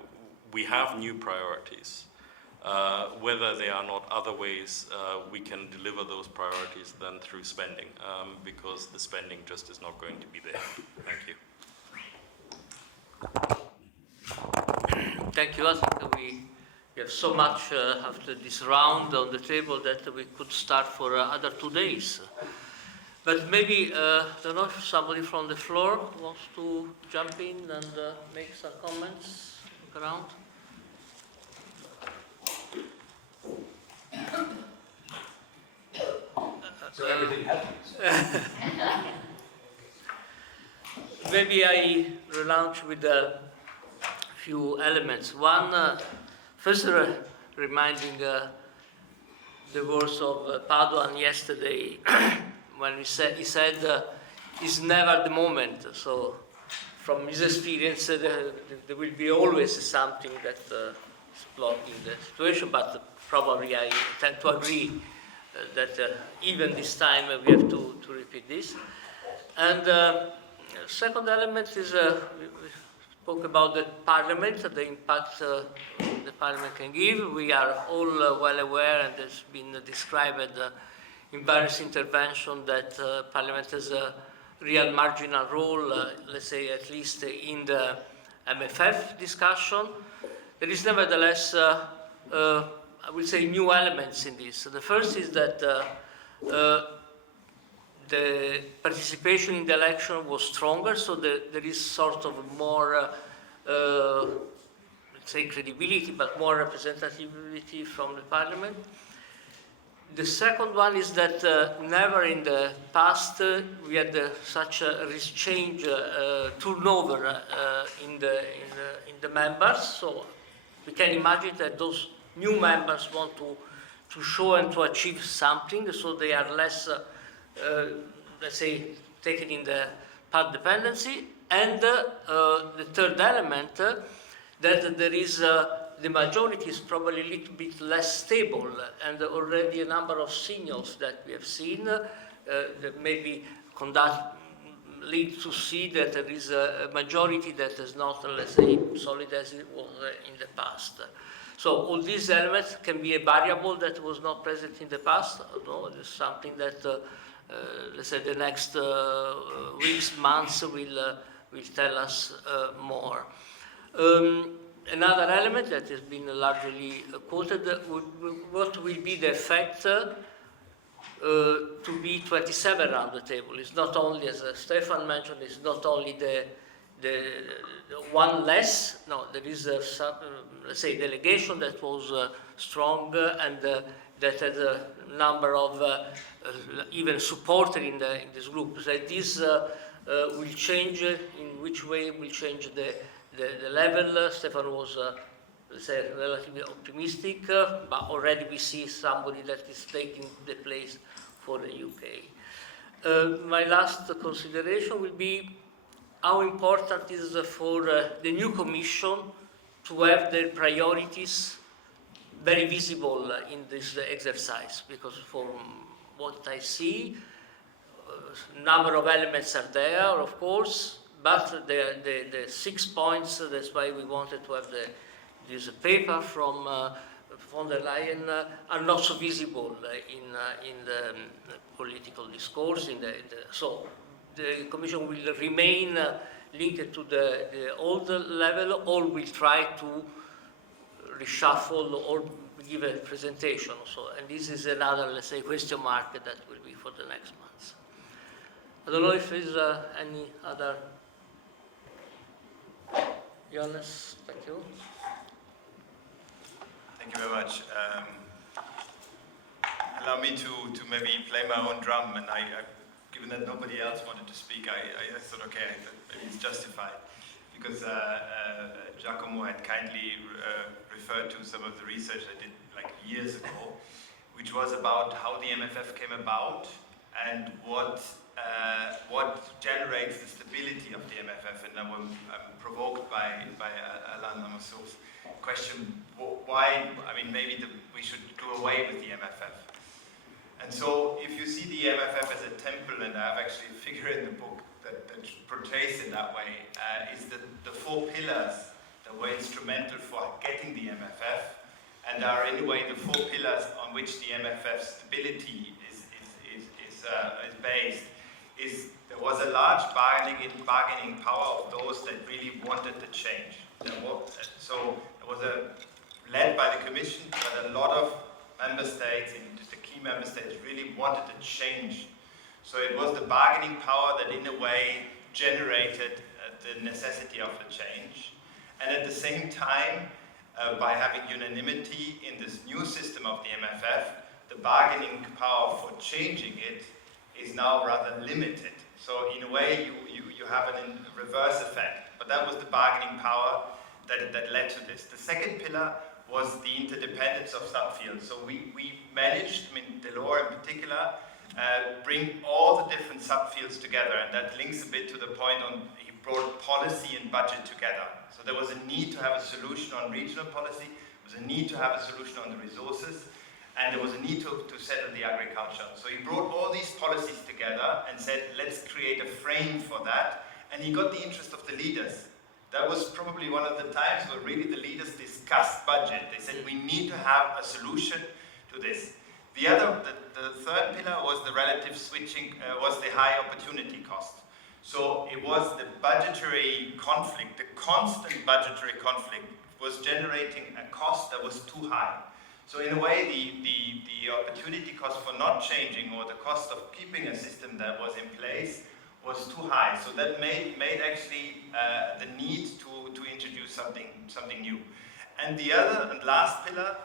we have new priorities, whether there are not other ways we can deliver those priorities than through spending, because the spending just is not going to be there. Thank you. Thank you. I think we have so much after this round on the table that we could start for other 2 days. But maybe, I don't know if somebody from the floor wants to jump in and make some comments around. So everything happens. Maybe I relaunch with a few elements. One, first reminding the words of Paduan yesterday when he said it's never the moment. So from his experience, there will be always something that is blocking the situation, but probably I tend to agree that even this time we have to repeat this. And second element is we spoke about the parliament, the impact the parliament can give. We are all well aware, and it's been described in various interventions, that parliament has a real marginal role, let's say at least in the MFF discussion. There is nevertheless, I would say, new elements in this. So the first is that the participation in the election was stronger, so there is sort of more, let's say, credibility, but more representativity from the parliament. The second one is that never in the past we had such a risk change turnover in the members. So we can imagine that those new members want to show and to achieve something, so they are less, let's say, taken in the path dependency. And the third element, that there is the majority is probably a little bit less stable, and already a number of signals that we have seen that maybe lead to see that there is a majority that is not, let's say, solid as it was in the past. So all these elements can be a variable that was not present in the past, although it is something that, let's say, the next weeks, months will tell us more. Another element that has been largely quoted, what will be the effect to be 27 around the table. It's not only, as Stefan mentioned, it's not only the one less. No, there is some, let's say, delegation that was strong and that had a number of even supporters in this group. So this will change. In which way will change the level? Stefan was, let's say, relatively optimistic, but already we see somebody that is taking the place for the UK. My last consideration will be how important is for the new Commission to have their priorities very visible in this exercise, because from what I see, number of elements are there, of course, but the 6 points, that's why we wanted to have this paper from von der Leyen, are not so visible in the political discourse. So the Commission will remain linked to the old level, or will try to reshuffle or give a presentation. So, and this is another, let's say, question mark that will be for the next months. I don't know if there's any other. Jonas, thank you. Thank you very much. Allow me to maybe play my own drum, and given that nobody else wanted to speak, I thought, okay, maybe it's justified, because Giacomo had kindly referred to some of the research I did like years ago, which was about how the MFF came about and what generates the stability of the MFF. And I'm provoked by Alain Lamassoure's question, why, I mean, maybe we should do away with the MFF. And so if you see the MFF as a temple, and I have actually a figure in the book that portrays it that way, is the 4 pillars that were instrumental for getting the MFF, and are in a way the 4 pillars on which the MFF stability is based. There was a large bargaining power of those that really wanted the change. So it was led by the Commission, but a lot of member states, the key member states, really wanted to change. So it was the bargaining power that in a way generated the necessity of the change. And at the same time, by having unanimity in this new system of the MFF, the bargaining power for changing it is now rather limited. So in a way, you have a reverse effect. But that was the bargaining power that led to this. The second pillar was the interdependence of subfields. So we managed, I mean, Delors in particular, bring all the different subfields together, and that links a bit to the point on he brought policy and budget together. So there was a need to have a solution on regional policy, a There was a need to have a solution on the resources, and there was a need to settle the agriculture. So he brought all these policies together and said, let's create a frame for that, and he got the interest of the leaders. That was probably one of the times where really the leaders discussed budget. They said, we need to have a solution to this. The third pillar was the relative switching, was the high opportunity cost. So it was the budgetary conflict, the constant budgetary conflict was generating a cost that was too high. So in a way, the opportunity cost for not changing, or the cost of keeping a system that was in place, was too high. So that made actually the need to introduce something new. And the other and last pillar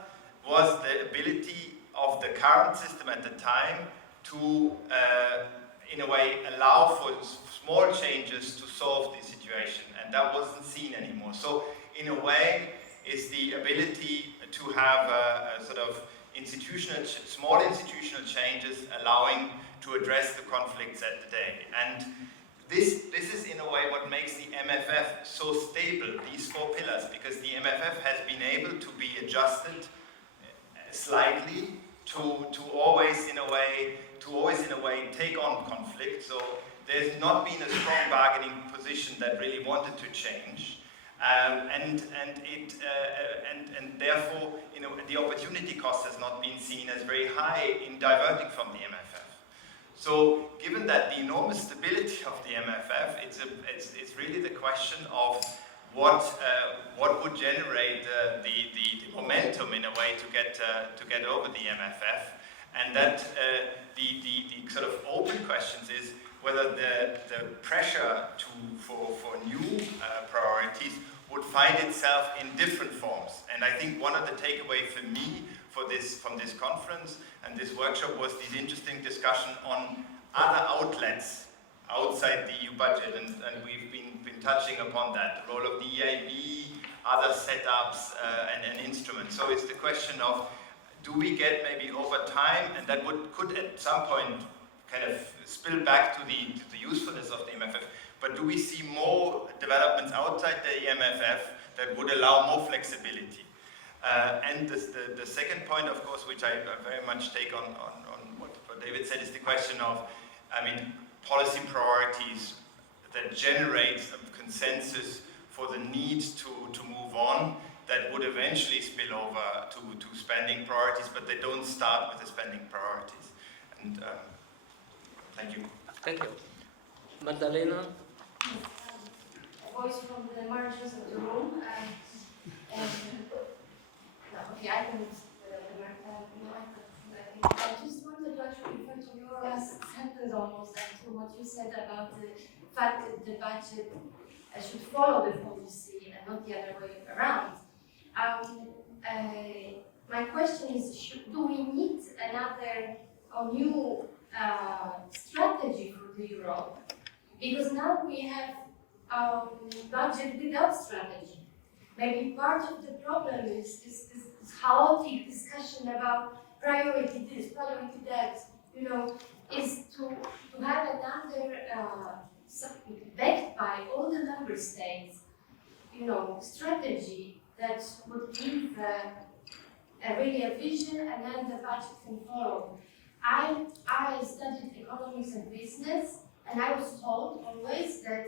was the ability of the current system at the time to, in a way, allow for small changes to solve the situation. And that wasn't seen anymore. So in a way, is the ability to have a sort of small institutional changes allowing to address the conflicts at the day. And this is in a way what makes the MFF so stable, these four pillars, because the MFF has been able to be adjusted slightly to always in a way take on conflict. So there's not been a strong bargaining position that really wanted to change. And therefore, the opportunity cost has not been seen as very high in diverting from the MFF. So, given that the enormous stability of the MFF, it's really the question of what would generate the momentum in a way to get over the MFF, and that the sort of open questions is whether the pressure for new priorities would find itself in different forms. And I think one of the takeaways for me from this conference and this workshop was this interesting discussion on other outlets outside the EU budget, and we've been touching upon that, the role of the EIB, other setups and instruments. So it's the question of, do we get maybe over time, and that could at some point kind of spill back to the usefulness of the MFF, but do we see more developments outside the MFF that would allow more flexibility? And the second point, of course, which I very much take on what David said, is the question of, policy priorities that generate a consensus for the need to move on, that would eventually spill over to spending priorities, but they don't start with the spending priorities. And thank you. Thank you. Magdalena? A voice from the margins of the room. I can I just wanted to actually refer to your last sentence almost, and to what you said about the fact that the budget should follow the policy and not the other way around. My question is, do we need another or new strategy for the euro? Because now we have budget without strategy. Maybe part of the problem is this chaotic discussion about priority this, priority that, is to have another, backed by all the member states, strategy that would give really a vision, and then the budget can follow. I studied economics and business, and I was told always that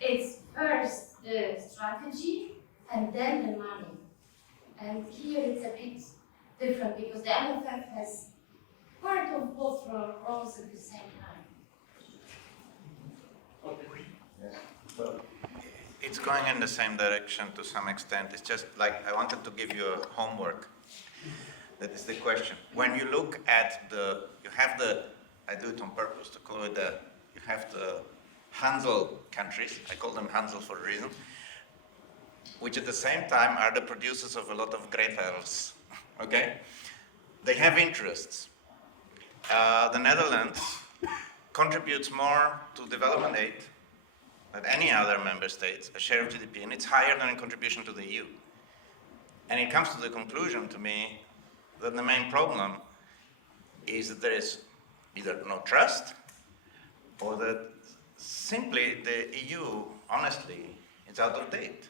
it's first the strategy and then the money. And here it's a bit different, because the MFF has part of both roles at the same time. It's going in the same direction to some extent. It's just like I wanted to give you a homework. That is the question. When you look at I do it on purpose to call it you have the Hansel countries, I call them Hansel for a reason, which at the same time are the producers of a lot of Gretels, okay? They have interests. The Netherlands contributes more to development aid than any other member states, a share of GDP, and it's higher than a contribution to the EU. And it comes to the conclusion, to me, that the main problem is that there is either no trust, or that simply the EU, honestly, is out of date.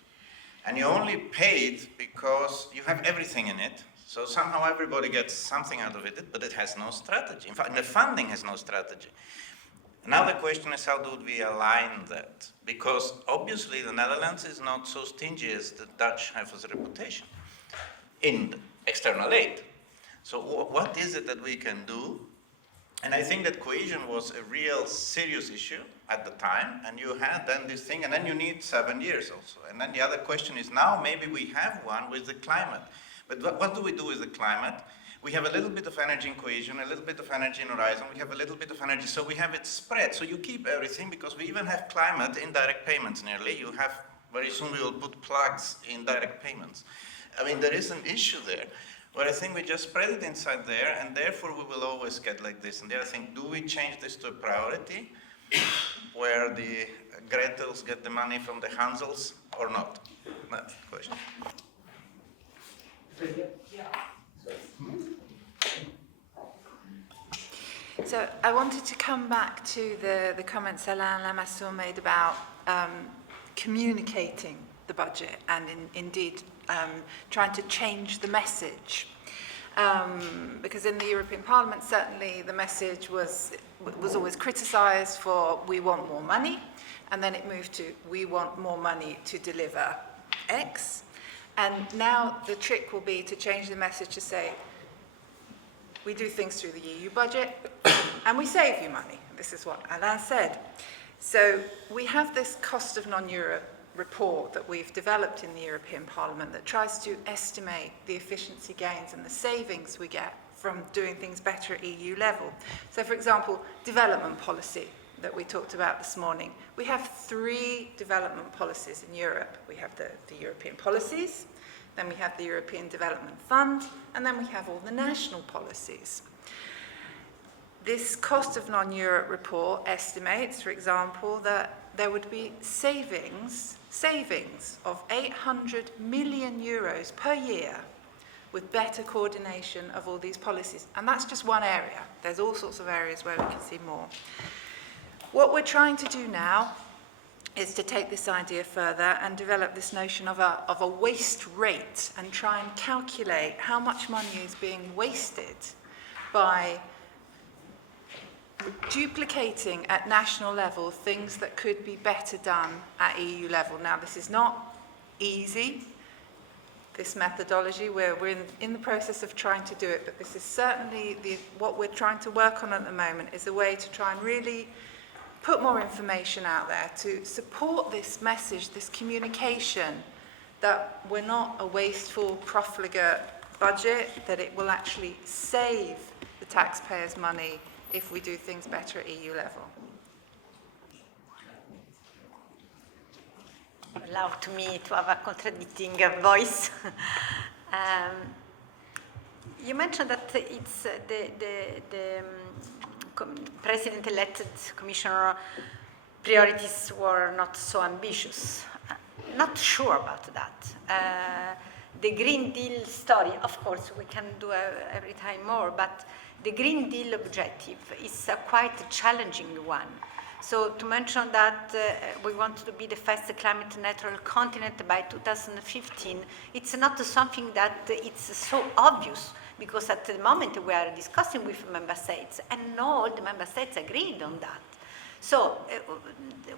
And you only pay it because you have everything in it. So somehow everybody gets something out of it, but it has no strategy. In fact, the funding has no strategy. Now the question is, how do we align that? Because obviously the Netherlands is not so stingy as the Dutch have as a reputation in external aid. So what is it that we can do? And I think that cohesion was a real serious issue at the time, and you had then this thing, and then you need 7 years also. And then the other question is, now maybe we have one with the climate. But what do we do with the climate? We have a little bit of energy in cohesion, a little bit of energy in horizon, we have a little bit of energy, so we have it spread. So you keep everything, because we even have climate in direct payments nearly. You have, very soon we will put plugs in direct payments. I mean, there is an issue there. But I think we just spread it inside there, and therefore we will always get like this. And the other thing, do we change this to a priority, where the Gretels get the money from the Hansels, or not? That's the question. So I wanted to come back to the comments Alain Lamassoure made about communicating the budget and indeed trying to change the message. Because in the European Parliament, certainly the message was always criticised for we want more money, and then it moved to we want more money to deliver X. And now the trick will be to change the message to say we do things through the EU budget and we save you money. This is what Alain said. So we have this cost of non-Europe report that we've developed in the European Parliament that tries to estimate the efficiency gains and the savings we get from doing things better at EU level. So for example, development policy that we talked about this morning. We have 3 development policies in Europe. We have the European policies, then we have the European Development Fund, and then we have all the national policies. This cost of non-Europe report estimates, for example, that there would be savings of 800 million euros per year with better coordination of all these policies. And that's just one area. There's all sorts of areas where we can see more. What we're trying to do now is to take this idea further and develop this notion of a waste rate and try and calculate how much money is being wasted by duplicating at national level things that could be better done at EU level. Now, this is not easy, this methodology. We're in the process of trying to do it, but this is certainly what we're trying to work on at the moment is a way to try and really put more information out there to support this message, this communication, that we're not a wasteful, profligate budget, that it will actually save the taxpayers' money if we do things better at EU level. Allow to me to have a contradicting voice. You mentioned that it's the President-elected Commissioner priorities were not so ambitious. Not sure about that. The Green Deal story, of course, we can do every time more, but the Green Deal objective is a quite challenging one. So to mention that we want to be the first climate neutral continent by 2015, it's not something that it's so obvious, because at the moment we are discussing with member states, and not all the member states agreed on that. So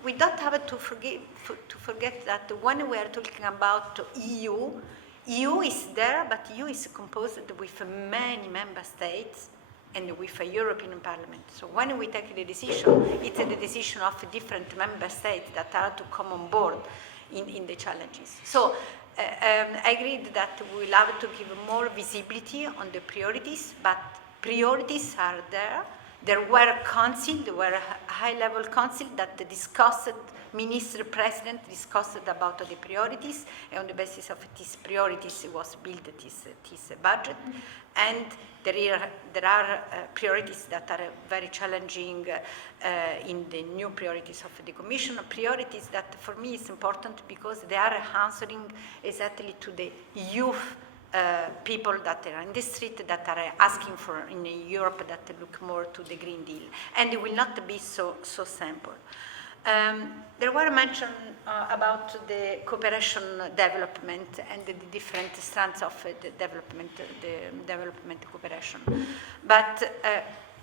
we don't have to forget that when we are talking about EU is there, but EU is composed with many member states and with a European Parliament. So when we take the decision, it's the decision of different member states that are to come on board in the challenges. So I agree that we will have to give more visibility on the priorities, but priorities are there. There were high-level council that discussed, Minister President discussed about the priorities, and on the basis of these priorities was built this budget. And there are priorities that are very challenging in the new priorities of the Commission, priorities that for me is important because they are answering exactly to the youth people that are in the street, that are asking for in Europe, that look more to the Green Deal. And it will not be so simple. There were mentions about the cooperation development and the different strands of the development cooperation. But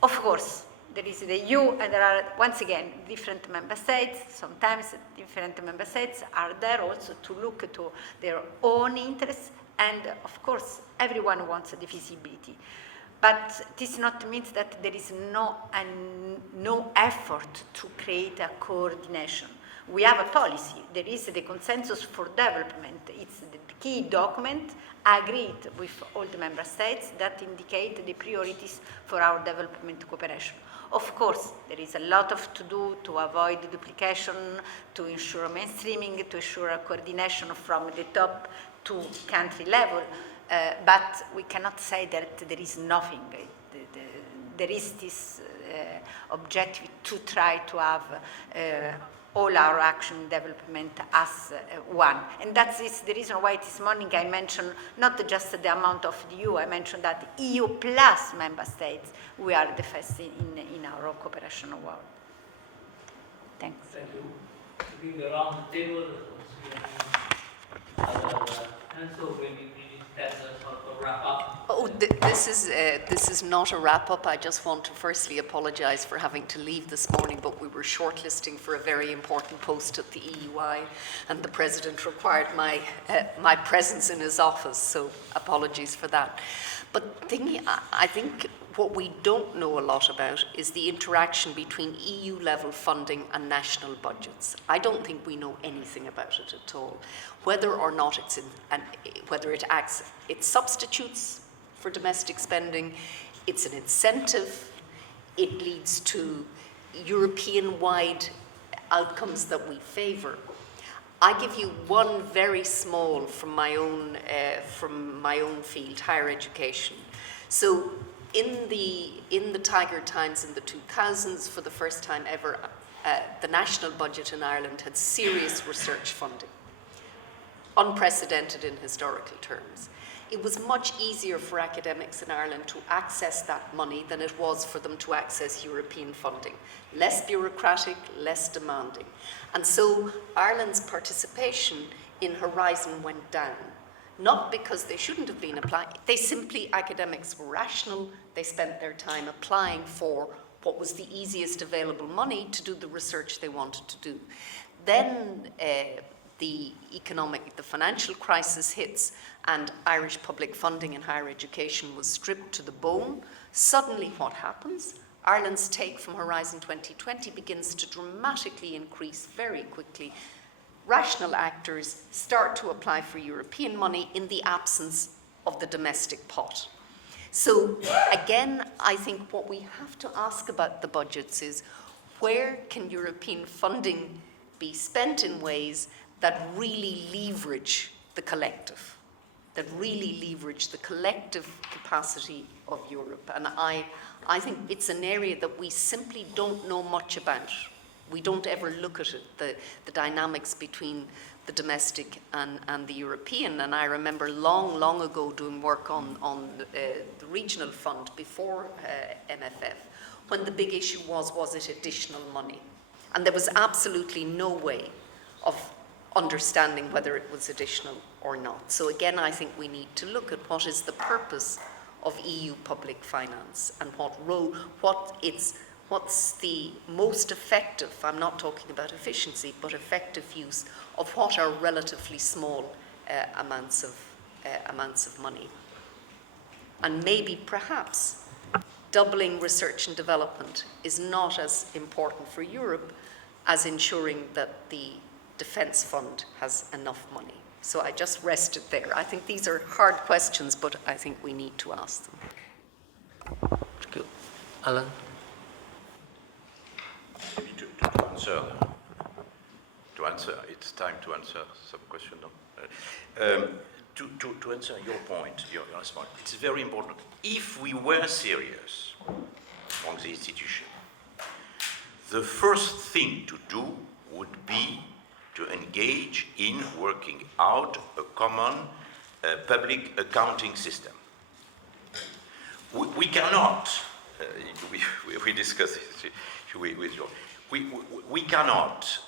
of course, there is the EU, and there are, once again, different member states. Sometimes different member states are there also to look to their own interests, and of course, everyone wants the visibility. But this not means that there is no effort to create a coordination. We have a policy. There is the consensus for development. It's the key document agreed with all the member states that indicate the priorities for our development cooperation. Of course, there is a lot to do to avoid duplication, to ensure mainstreaming, to ensure a coordination from the top to country level. But we cannot say that there is nothing. There is this objective to try to have all our action development as one. And that is the reason why this morning I mentioned not just the amount of the EU, I mentioned that EU plus member states, we are the first in our cooperation world. Thanks. Thank you. Looking around the table, and so maybe that's a sort of wrap up. Oh, this is not a wrap up. I just want to firstly apologise for having to leave this morning, but we were shortlisting for a very important post at the EUI, and the President required my presence in his office, so apologies for that. But I think what we don't know a lot about is the interaction between EU level funding and national budgets. I don't think we know anything about it at all. Whether or not whether it acts, it substitutes for domestic spending, it's an incentive, it leads to European-wide outcomes that we favour. I give you one very small from my own field, higher education. So in the Tiger times in the 2000s, for the first time ever, the national budget in Ireland had serious research funding, unprecedented in historical terms. It was much easier for academics in Ireland to access that money than it was for them to access European funding. Less bureaucratic, less demanding. And so Ireland's participation in Horizon went down. Not because they shouldn't have been applying, academics were rational, they spent their time applying for what was the easiest available money to do the research they wanted to do. Then the financial crisis hits, and Irish public funding in higher education was stripped to the bone. Suddenly what happens? Ireland's take from Horizon 2020 begins to dramatically increase very quickly. Rational actors start to apply for European money in the absence of the domestic pot. So again, I think what we have to ask about the budgets is, where can European funding be spent in ways that really leverage the collective, capacity of Europe? And I think it's an area that we simply don't know much about. We don't ever look at it, the dynamics between the domestic and the European. And I remember long ago doing work on the regional fund before MFF, when the big issue was it additional money? And there was absolutely no way of understanding whether it was additional or not. So again, I think we need to look at what is the purpose of EU public finance and what's the most effective, I'm not talking about efficiency, but effective use of what are relatively small amounts of money. And maybe perhaps doubling research and development is not as important for Europe as ensuring that the defence fund has enough money. So I just rested there. I think these are hard questions, but I think we need to ask them. Thank you. Alain? Maybe to answer, it's time to answer some question. No? To answer your point, your last point, it's very important. If we were serious among the institutions, the first thing to do would be to engage in working out a common public accounting system. We cannot, we discussed it with you, we cannot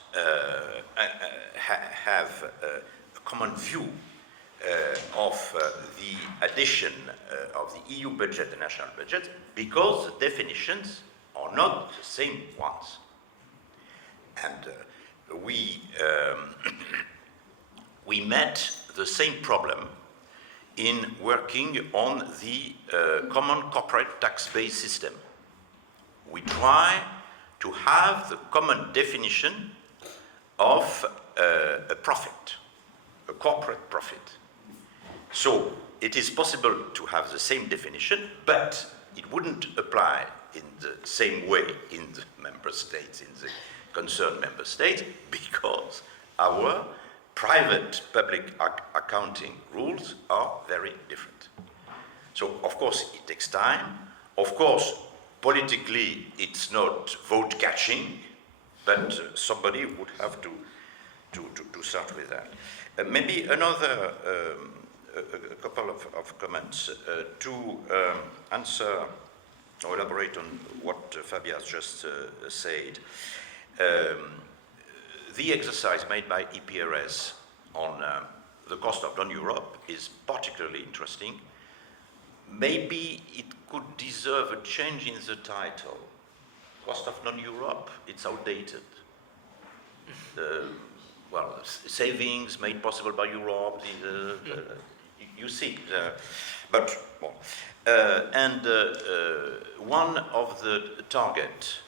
have a common view of the addition of the EU budget and national budget because the definitions are not the same ones. And we met the same problem in working on the common corporate tax base system. We try to have the common definition of a profit, a corporate profit. So it is possible to have the same definition, but it wouldn't apply in the same way in the member states, in the concerned member state, because our private public accounting rules are very different. So, of course, it takes time. Of course, politically, it's not vote catching, but somebody would have to start with that. Maybe another a couple of comments to answer or elaborate on what Fabian has just said. The exercise made by EPRS on the cost of non-Europe is particularly interesting. Maybe it could deserve a change in the title. Cost of non-Europe, it's outdated. Well, savings made possible by Europe, you see. But, well, and one of the target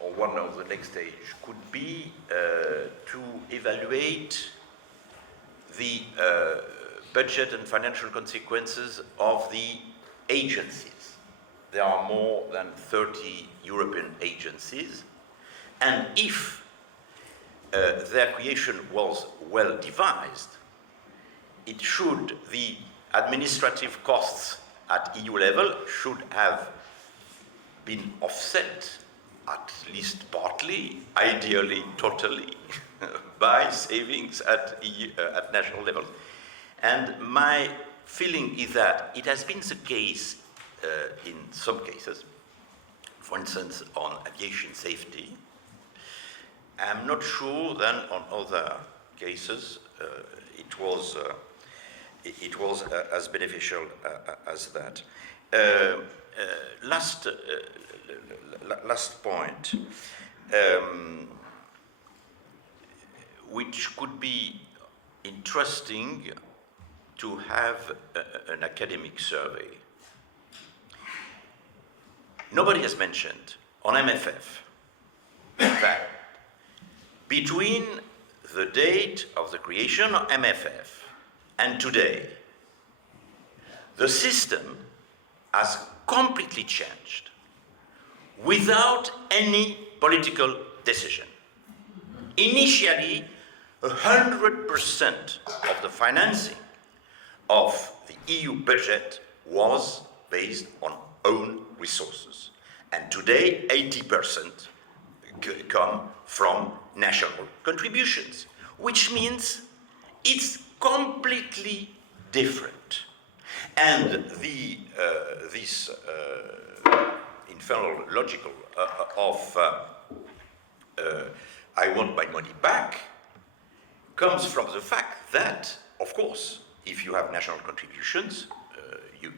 or one of the next stage could be to evaluate the budget and financial consequences of the agencies. There are more than 30 European agencies, and if their creation was well devised, it should, the administrative costs at EU level should have been offset, at least partly, ideally totally, by savings at national level. And my feeling is that it has been the case in some cases, for instance, on aviation safety. I'm not sure then on other cases it was as beneficial as that. Last point, which could be interesting to have an academic survey. Nobody has mentioned on MFF that between the date of the creation of MFF and today, the system has completely changed without any political decision. Initially, 100% of the financing of the EU budget was based on own resources. And today, 80% come from national contributions, which means it's completely different. And this infernal logical of I want my money back comes from the fact that, of course, if you have national contributions, you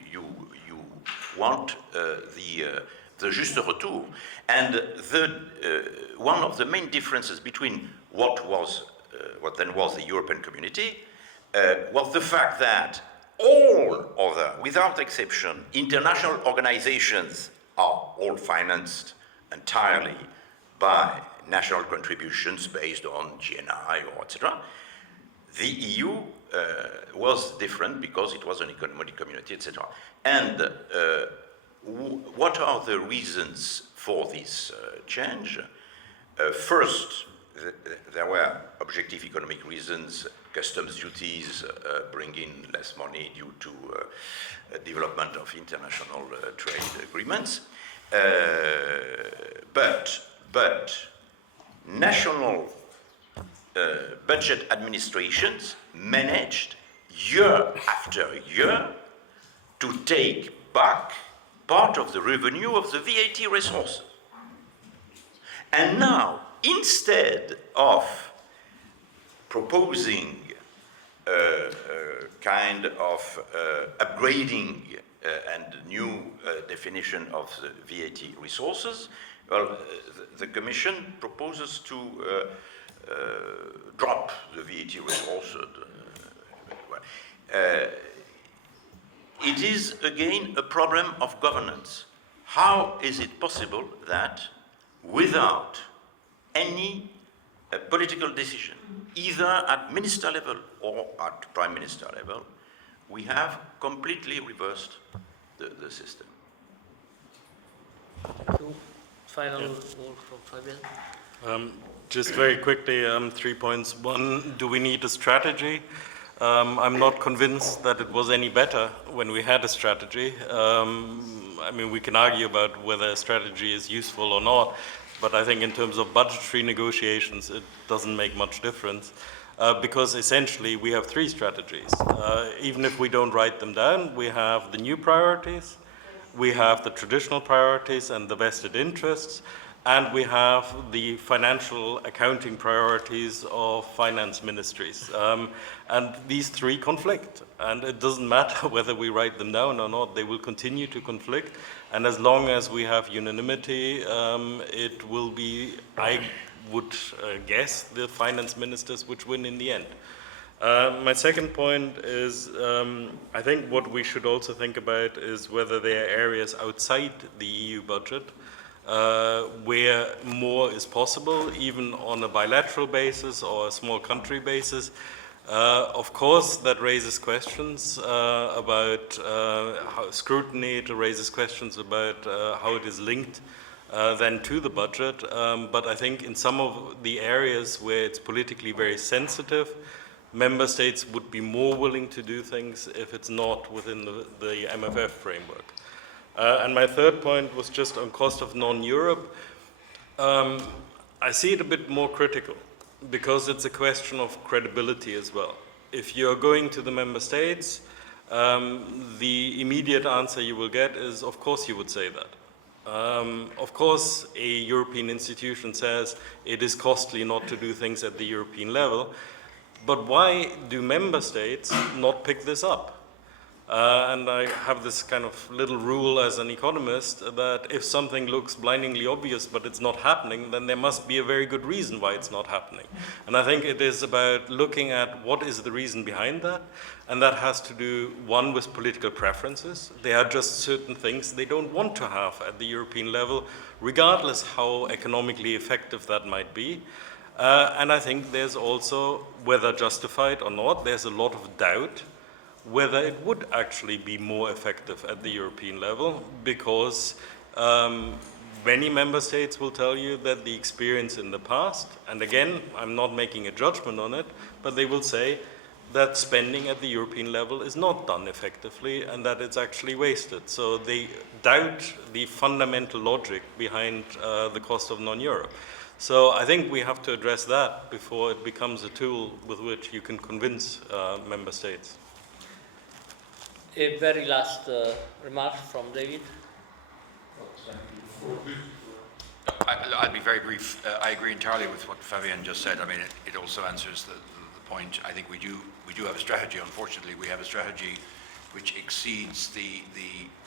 want the juste retour. And one of the main differences between what then was the European Community was the fact that all other, without exception, international organizations are all financed entirely by national contributions based on GNI or etc. The EU was different because it was an economic community, etc. And what are the reasons for this change? First, there were objective economic reasons, customs duties bring in less money due to development of international trade agreements. But national budget administrations managed year after year to take back part of the revenue of the VAT resources. And now, instead of proposing a kind of upgrading and new definition of the VAT resources, well, the Commission proposes to drop the VAT resources. It is, again, a problem of governance. How is it possible that without any political decision, either at minister level or at prime minister level, we have completely reversed the system? Final word from Fabian. Just very quickly, 3 points. One, do we need a strategy? I'm not convinced that it was any better when we had a strategy. I mean, we can argue about whether a strategy is useful or not, but I think in terms of budgetary negotiations, it doesn't make much difference, because essentially we have 3 strategies. Even if we don't write them down, we have the new priorities, we have the traditional priorities and the vested interests, and we have the financial accounting priorities of finance ministries. And these 3 conflict. And it doesn't matter whether we write them down or not, they will continue to conflict. And as long as we have unanimity, it will be, I would guess, the finance ministers which win in the end. My second point is, I think what we should also think about is whether there are areas outside the EU budget where more is possible, even on a bilateral basis or a small country basis. Of course, that raises questions about how scrutiny, it raises questions about how it is linked then to the budget. But I think in some of the areas where it's politically very sensitive, member states would be more willing to do things if it's not within the MFF framework. And my third point was just on cost of non-Europe. I see it a bit more critical because it's a question of credibility as well. If you're going to the member states, the immediate answer you will get is, of course you would say that. Of course, a European institution says it is costly not to do things at the European level, but why do member states not pick this up? And I have this kind of little rule as an economist that if something looks blindingly obvious but it's not happening, then there must be a very good reason why it's not happening. And I think it is about looking at what is the reason behind that, and that has to do, one, with political preferences. There are just certain things they don't want to have at the European level, regardless how economically effective that might be. And I think there's also, whether justified or not, there's a lot of doubt whether it would actually be more effective at the European level, because many member states will tell you that the experience in the past, and again, I'm not making a judgment on it, but they will say that spending at the European level is not done effectively and that it's actually wasted. So they doubt the fundamental logic behind the cost of non-Europe. So I think we have to address that before it becomes a tool with which you can convince member states. A very last remark from David. I'll be very brief. I agree entirely with what Fabian just said. I mean, it also answers the point. I think we do have a strategy. Unfortunately, we have a strategy which exceeds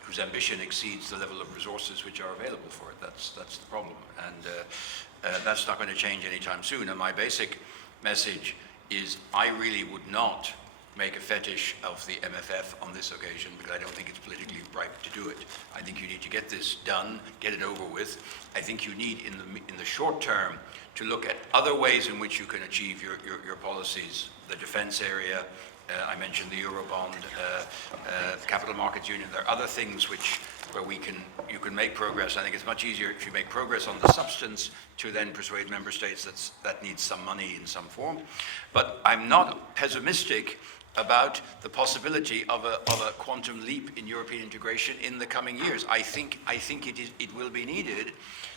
whose ambition exceeds the level of resources which are available for it. That's the problem, and that's not going to change anytime soon. And my basic message is, I really would not make a fetish of the MFF on this occasion, because I don't think it's politically ripe to do it. I think you need to get this done, get it over with. I think you need, in the short term, to look at other ways in which you can achieve your policies. The defense area, I mentioned the Eurobond, the Capital Markets Union. There are other things where you can make progress. I think it's much easier if you make progress on the substance to then persuade member states that needs some money in some form. But I'm not pessimistic about the possibility of a quantum leap in European integration in the coming years. I think it will be needed,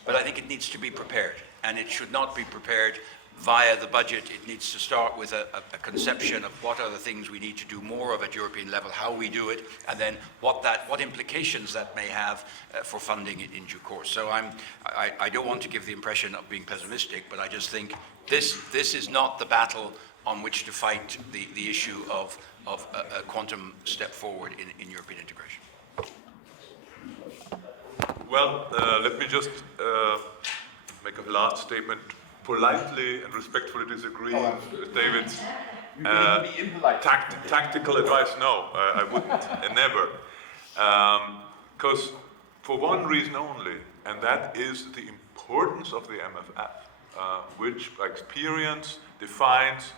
but I think it needs to be prepared, and it should not be prepared via the budget, it needs to start with a conception of what are the things we need to do more of at European level, how we do it, and then what implications that may have for funding in due course. So I don't want to give the impression of being pessimistic, but I just think this is not the battle on which to fight the issue of a quantum step forward in European integration. Well, let me just make a last statement. Politely and respectfully disagree with David's tactical advice. No, I wouldn't, never. Because for one reason only, and that is the importance of the MFF, which by experience defines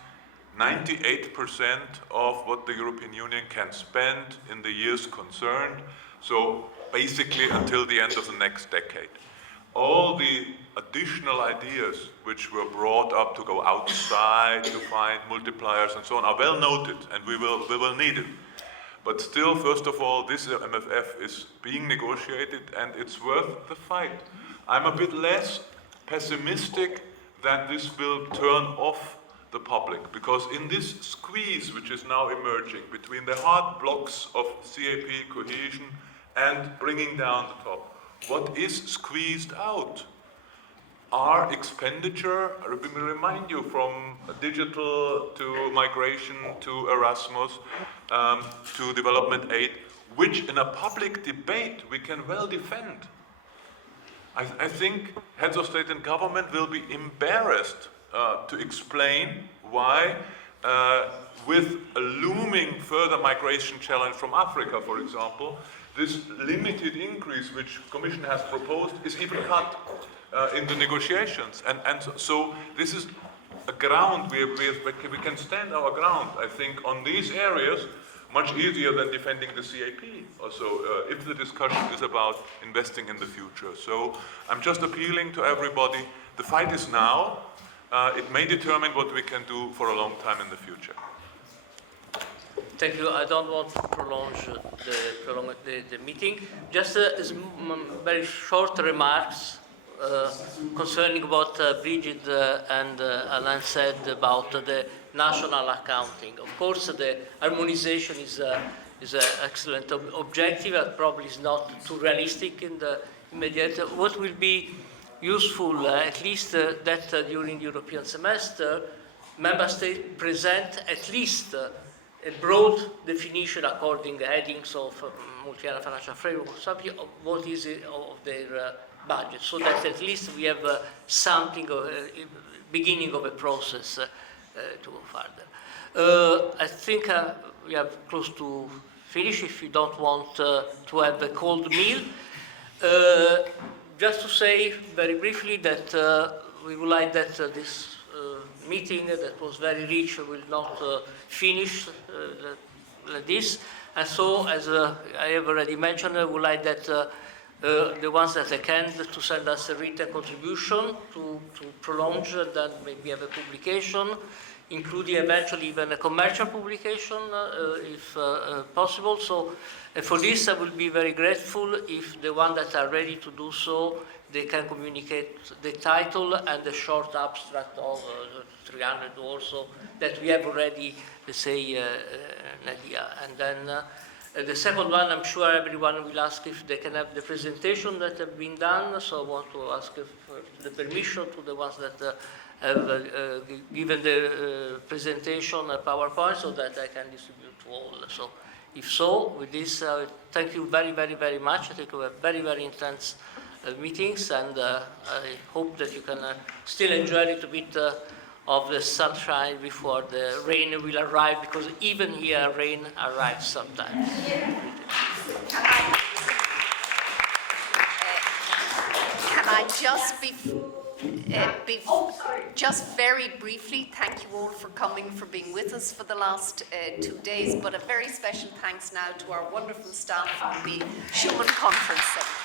98% of what the European Union can spend in the years concerned, so basically until the end of the next decade. All the additional ideas which were brought up to go outside to find multipliers and so on are well noted, and we will need it. But still, first of all, this MFF is being negotiated and it's worth the fight. I'm a bit less pessimistic that this will turn off the public, because in this squeeze which is now emerging between the hard blocks of CAP cohesion and bringing down the top, what is squeezed out are expenditure, let me remind you, from digital to migration to Erasmus to development aid, which in a public debate we can well defend. I think heads of state and government will be embarrassed to explain why, with a looming further migration challenge from Africa, for example, this limited increase which Commission has proposed is even cut in the negotiations. And so this is a ground we can stand our ground, I think, on these areas much easier than defending the CAP also, if the discussion is about investing in the future. So I'm just appealing to everybody, the fight is now. It may determine what we can do for a long time in the future. Thank you. I don't want to prolong the meeting. Just very short remarks concerning what Brigitte and Alain said about the national accounting. Of course, the harmonization is an excellent objective, and probably is not too realistic in the immediate. What will be useful, at least that during the European semester, member states present at least a broad definition according to headings of multi-annual financial framework, something of what is it of their budget, so that at least we have something of beginning of a process to go further. I think we are close to finish. If you don't want to have a cold meal, just to say very briefly that we would like that this meeting that was very rich will not finish like this. And so, as I have already mentioned, I would like that the ones that can to send us a written contribution to prolong and then maybe have a publication, including eventually even a commercial publication if possible. So for this I will be very grateful if the ones that are ready to do so, they can communicate the title and the short abstract of 300 or so that we have already, let's say, an idea. And then the second one, I'm sure everyone will ask if they can have the presentation that have been done. So I want to ask if, the permission to the ones that have given the presentation PowerPoint so that I can distribute to all. So if so, with this, thank you very, very, very much. I think we have very, very intense meetings, and I hope that you can still enjoy a little bit of the sunshine before the rain will arrive, because even here rain arrives sometimes. Can I just just very briefly thank you all for coming, for being with us for the last 2 days, but a very special thanks now to our wonderful staff from the Schuman Conference Centre.